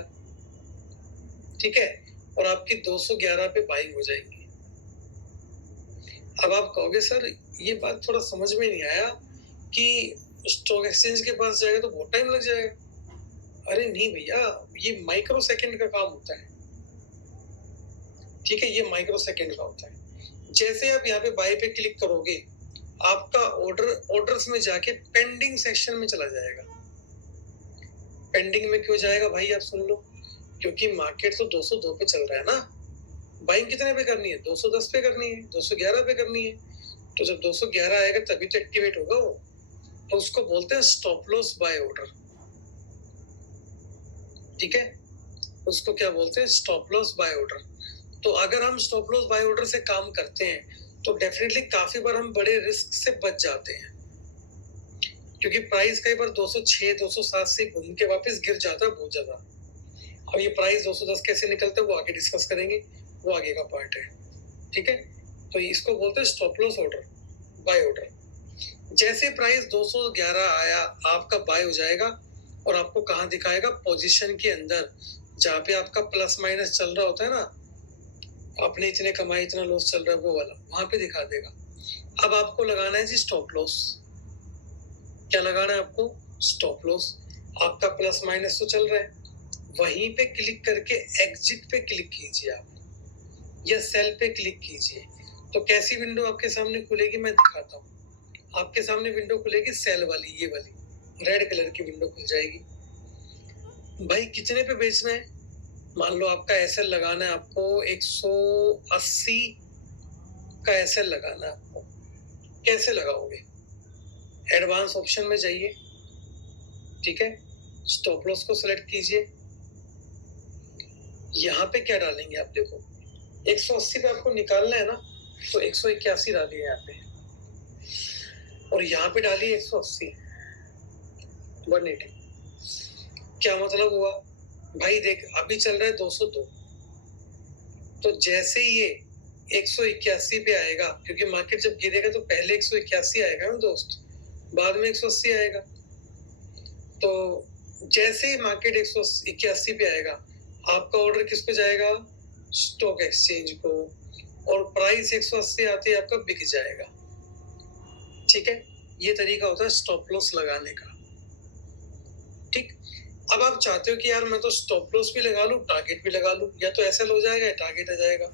ठीक है, और आपकी 211 पे बाइंग हो जाएगी। अब आप कहोगे सर ये बात थोड़ा समझ में नहीं आया कि स्टॉक एक्सचेंज के पास जाएगा तो बहुत टाइम लग जाएगा। अरे नहीं भैया, ये माइक्रो सेकंड का काम होता है, ठीक है, ये माइक्रो सेकंड का होता है। जैसे आप यहाँ पे बाय पे क्लिक करोगे, आपका ऑर्डर्स में जाके पेंडिंग सेक्शन में चला जाएगा। पेंडिंग में क्यों जाएगा भाई, आप सुन लो, क्योंकि मार्केट तो 202 पे चल रहा है ना, बाइंग कितने पे करनी है, 210 पे करनी है, 211 पे करनी है। तो जब 211 आएगा तभी तो एक्टिवेट होगा वो, तो उसको बोलते हैं स्टॉप लॉस बाय ऑर्डर, ठीक है, उसको क्या बोलते हैं, स्टॉप लॉस बाय ऑर्डर। तो अगर हम स्टॉप लॉस बाय ऑर्डर से काम करते हैं तो डेफिनेटली काफी बार हम बड़े रिस्क से बच जाते हैं, क्योंकि प्राइस कई बार 206 207 से घूम के वापस गिर जाता है बहुत ज्यादा। अब ये प्राइस 210 कैसे निकलता है वो आगे डिस्कस करेंगे, वो आगे का पार्ट है, ठीक है। तो इसको बोलते हैं stop loss order by order. जैसे प्राइस 211 आया, आपका बाय हो जाएगा और आपको कहाँ दिखाएगा, पोजीशन के अंदर, जहाँ पे आपका प्लस माइनस चल रहा होता है ना, आपने इतने कमाए इतना लॉस चल रहा है वो वाला, वहां पे दिखा देगा। अब आपको लगाना है जी स्टॉप लॉस, क्या लगाना है आपको, स्टॉप लॉस। आपका प्लस माइनस तो चल रहा है, वहीं पे क्लिक करके एग्जिट पे क्लिक कीजिए आप, या सेल पे क्लिक कीजिए। तो कैसी विंडो आपके सामने खुलेगी मैं दिखाता हूँ। आपके सामने विंडो खुलेगी सेल वाली, ये वाली रेड कलर की विंडो खुल जाएगी। भाई कितने पे बेचना है, मान लो आपका एसएल लगाना है, आपको 180 का एसएल लगाना है आपको, कैसे लगाओगे, एडवांस ऑप्शन में जाइए, ठीक है, स्टॉप लॉस को सिलेक्ट कीजिए। यहाँ पे क्या डालेंगे आप, देखो 180 पे आपको निकालना है ना, तो 181 डालिए यहाँ पे, और यहाँ पे डालिए 180, 180। क्या मतलब हुआ भाई, देख अभी चल रहा है 202, तो जैसे ये 181 पे आएगा, क्योंकि मार्केट जब गिरेगा तो पहले 181 आएगा ना दोस्त, बाद में 180 आएगा। तो जैसे ही मार्केट 181 पे आएगा, आपका ऑर्डर किस पे जाएगा, स्टॉक एक्सचेंज को, और प्राइस 180 आते ही आपका बिक जाएगा, ठीक है। ये तरीका होता है स्टॉप लॉस लगाने का, ठीक। अब आप चाहते हो कि यार मैं तो स्टॉप लॉस भी लगा लूं, टारगेट भी लगा लूं, या तो एसएल हो जाएगा या टारगेट आ जाएगा।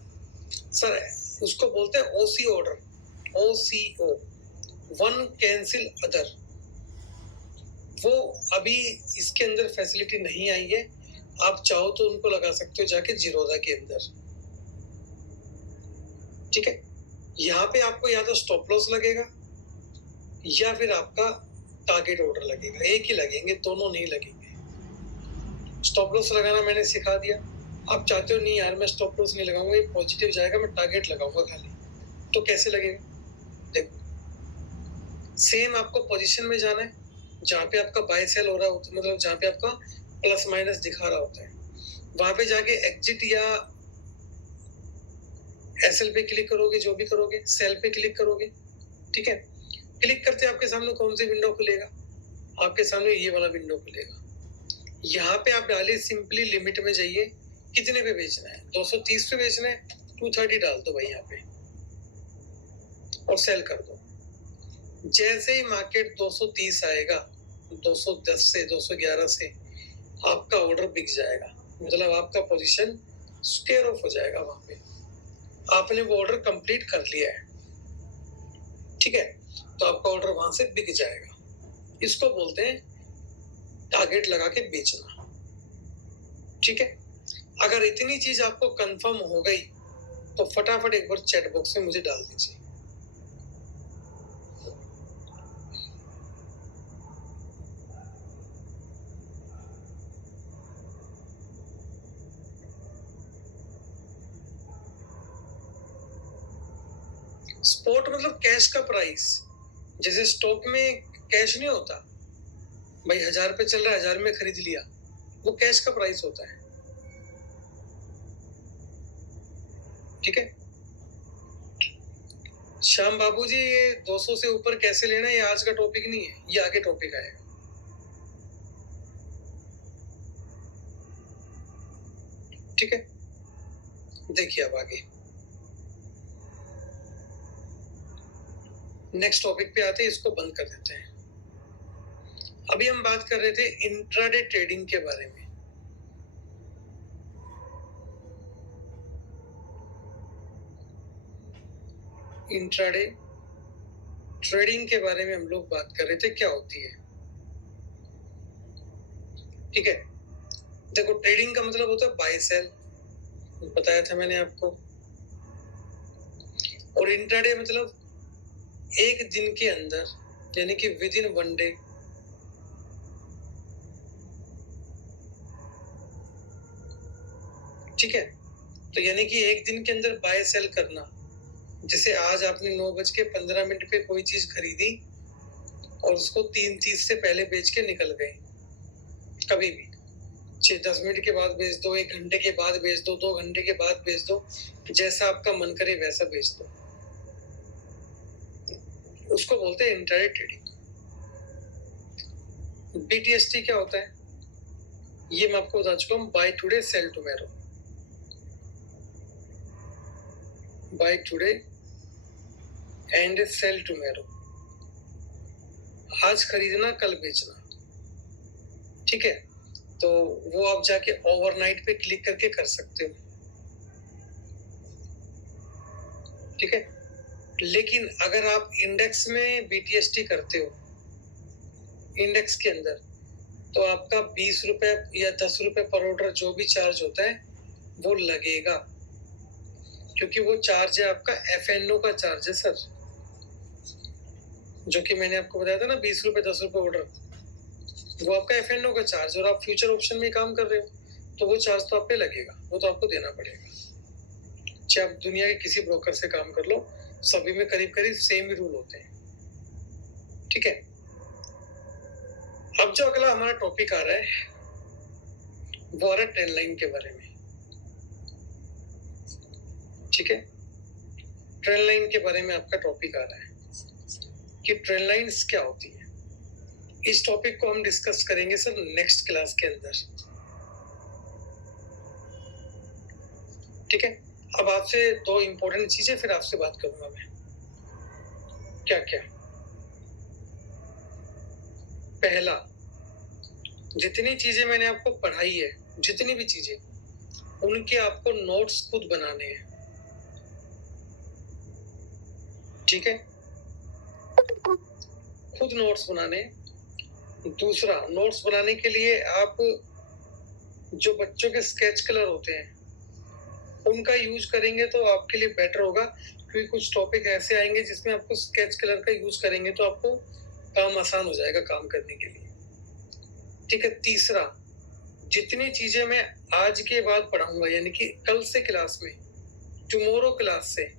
सर उसको बोलते हैं OC order, OCO, one cancel other. वो अभी इसके अंदर फैसिलिटी नहीं आई है, आप चाहो तो उनको लगा सकते हो जाके जीरोधा के अंदर, ठीक है। यहाँ पे आपको या तो स्टॉप लॉस लगेगा या फिर आपका टारगेट ऑर्डर लगेगा, एक ही लगेंगे, दोनों नहीं लगेंगे। स्टॉप लॉस लगाना मैंने सिखा दिया, आप चाहते हो नहीं यार मैं स्टॉप लॉस नहीं लगाऊंगा, ये पॉजिटिव जाएगा, मैं टारगेट लगाऊंगा खाली, तो कैसे लगेगा, देखो सेम आपको पोजीशन में जाना है, जहाँ पे आपका बाय सेल हो रहा होता है, मतलब जहाँ पे आपका प्लस माइनस दिखा रहा होता है, वहां पे जाके एग्जिट या एसएल पे क्लिक करोगे, जो भी करोगे, सेल पे क्लिक करोगे, ठीक है। क्लिक करते आपके सामने कौन सी विंडो खुलेगा, आपके सामने ये वाला विंडो खुलेगा। यहाँ पे आप डालिए सिंपली लिमिट में जाइए, कितने पे बेचना है, 230 पे बेचना है, 230 डाल दो भाई यहाँ पे और सेल कर दो। जैसे ही मार्केट 230 आएगा, 210 से 211 से आपका ऑर्डर बिक जाएगा, मतलब आपका पोजीशन स्क्वायर ऑफ हो जाएगा, वहां पे आपने वो ऑर्डर कंप्लीट कर लिया है, ठीक है, तो आपका ऑर्डर वहां से बिक जाएगा। इसको बोलते हैं टारगेट लगा के बेचना। ठीक है, अगर इतनी चीज आपको कंफर्म हो गई तो फटाफट एक बार चैट बॉक्स में मुझे डाल दीजिए। स्पॉट मतलब कैश का प्राइस, जैसे स्टॉक में कैश नहीं होता भाई, 1000 पे चल रहा है 1000 में खरीद लिया, वो कैश का प्राइस होता है। ठीक है, श्याम बाबू जी ये 200 से ऊपर कैसे लेना है ये आज का टॉपिक नहीं है, ये आगे टॉपिक आएगा। ठीक है, देखिए अब आगे नेक्स्ट टॉपिक पे आते हैं, इसको बंद कर देते हैं। अभी हम बात कर रहे थे इंट्राडे ट्रेडिंग के बारे में। इंट्राडे ट्रेडिंग के बारे में हम लोग बात कर रहे थे, क्या होती है। ठीक है, देखो ट्रेडिंग का मतलब होता है बाय सेल, बताया था मैंने आपको। और इंट्राडे मतलब एक दिन के अंदर, यानी कि विद इन वन डे ठीक है, तो यानी कि एक दिन के अंदर बाय सेल करना। जैसे आज आपने 9:15 पे कोई चीज खरीदी और उसको 3:30 से पहले बेच के निकल गए, कभी भी 6-10 मिनट के बाद बेच दो, 1 घंटे के बाद बेच दो, 2 घंटे के बाद बेच दो, जैसा आपका मन करे वैसा बेच दो, उसको बोलते हैं इंट्राडे ट्रेडिंग। BTST क्या होता है ये मैं आपको बता चुका हूँ, buy today sell tomorrow. Buy today and sell tomorrow, आज खरीदना कल बेचना। ठीक है, तो वो आप जाके ओवरनाइट पे क्लिक करके कर सकते हो। ठीक है, लेकिन अगर आप इंडेक्स में BTST करते हो, इंडेक्स के अंदर, तो आपका 20 रुपए या 10 रुपए पर ऑर्डर जो भी चार्ज होता है वो लगेगा, क्योंकि वो चार्ज है आपका FNO का चार्ज है सर, जो कि मैंने आपको बताया था ना 20 रुपए 10 रुपए ऑर्डर, वो आपका FNO का चार्ज। और आप फ्यूचर ऑप्शन में काम कर रहे हो तो वो चार्ज तो आप पे लगेगा, वो तो आपको देना पड़ेगा। चाहे आप दुनिया के किसी ब्रोकर से काम कर लो, सभी में करीब करीब सेम ही रूल होते हैं। ठीक है, अब जो अगला हमारा टॉपिक आ रहा है वो आ रहा है ट्रेंड लाइन के बारे में। ठीक है, ट्रेंड लाइन के बारे में आपका टॉपिक आ रहा है कि ट्रेंड लाइंस क्या होती है। इस टॉपिक को हम डिस्कस करेंगे सर नेक्स्ट क्लास के अंदर। ठीक है, अब आपसे 2 इंपॉर्टेंट चीजें फिर आपसे बात करूंगा मैं। क्या क्या? पहला, जितनी चीजें मैंने आपको पढ़ाई है, जितनी भी चीजें, उनके आपको नोट्स खुद बनाने हैं। ठीक है, खुद नोट्स बनाने। दूसरा, नोट्स बनाने के लिए आप जो बच्चों के स्केच कलर होते हैं उनका यूज करेंगे तो आपके लिए बेटर होगा, क्योंकि कुछ टॉपिक ऐसे आएंगे जिसमें आपको स्केच कलर का यूज करेंगे तो आपको काम आसान हो जाएगा काम करने के लिए। ठीक है, तीसरा, जितनी चीजें मैं आज के बाद पढ़ाऊंगा, यानी कि कल से क्लास में, टुमारो क्लास से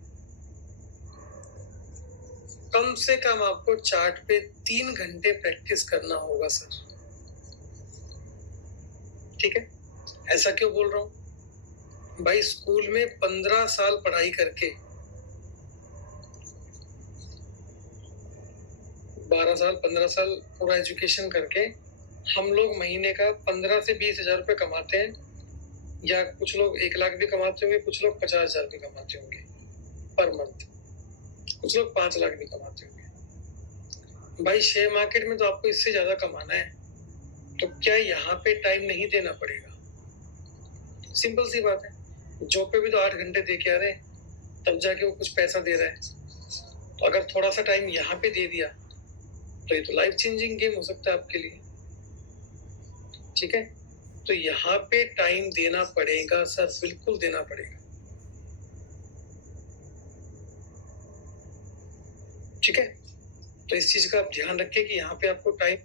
कम आपको चार्ट पे 3 घंटे प्रैक्टिस करना होगा सर। ठीक है, ऐसा क्यों बोल रहा हूं भाई, स्कूल में 15 साल पढ़ाई करके, 12 साल 15 साल पूरा एजुकेशन करके हम लोग महीने का 15 से 20 हजार रुपये कमाते हैं, या कुछ लोग 1 लाख भी कमाते होंगे, कुछ लोग 50 हजार भी कमाते होंगे पर मंथ, कुछ लोग 5 लाख भी कमाते होंगे। भाई शेयर मार्केट में तो आपको इससे ज्यादा कमाना है, तो क्या यहाँ पे टाइम नहीं देना पड़ेगा? सिंपल सी बात है, जॉब पे भी तो 8 घंटे दे के आ रहे हैं, तब जाके वो कुछ पैसा दे रहा है। तो अगर थोड़ा सा टाइम यहाँ पे दे दिया तो ये तो लाइफ चेंजिंग गेम हो सकता है आपके लिए। ठीक है, तो यहाँ पे टाइम देना पड़ेगा सर, बिल्कुल देना पड़ेगा। ठीक है, तो इस चीज का आप ध्यान रखें कि यहाँ पे आपको टाइम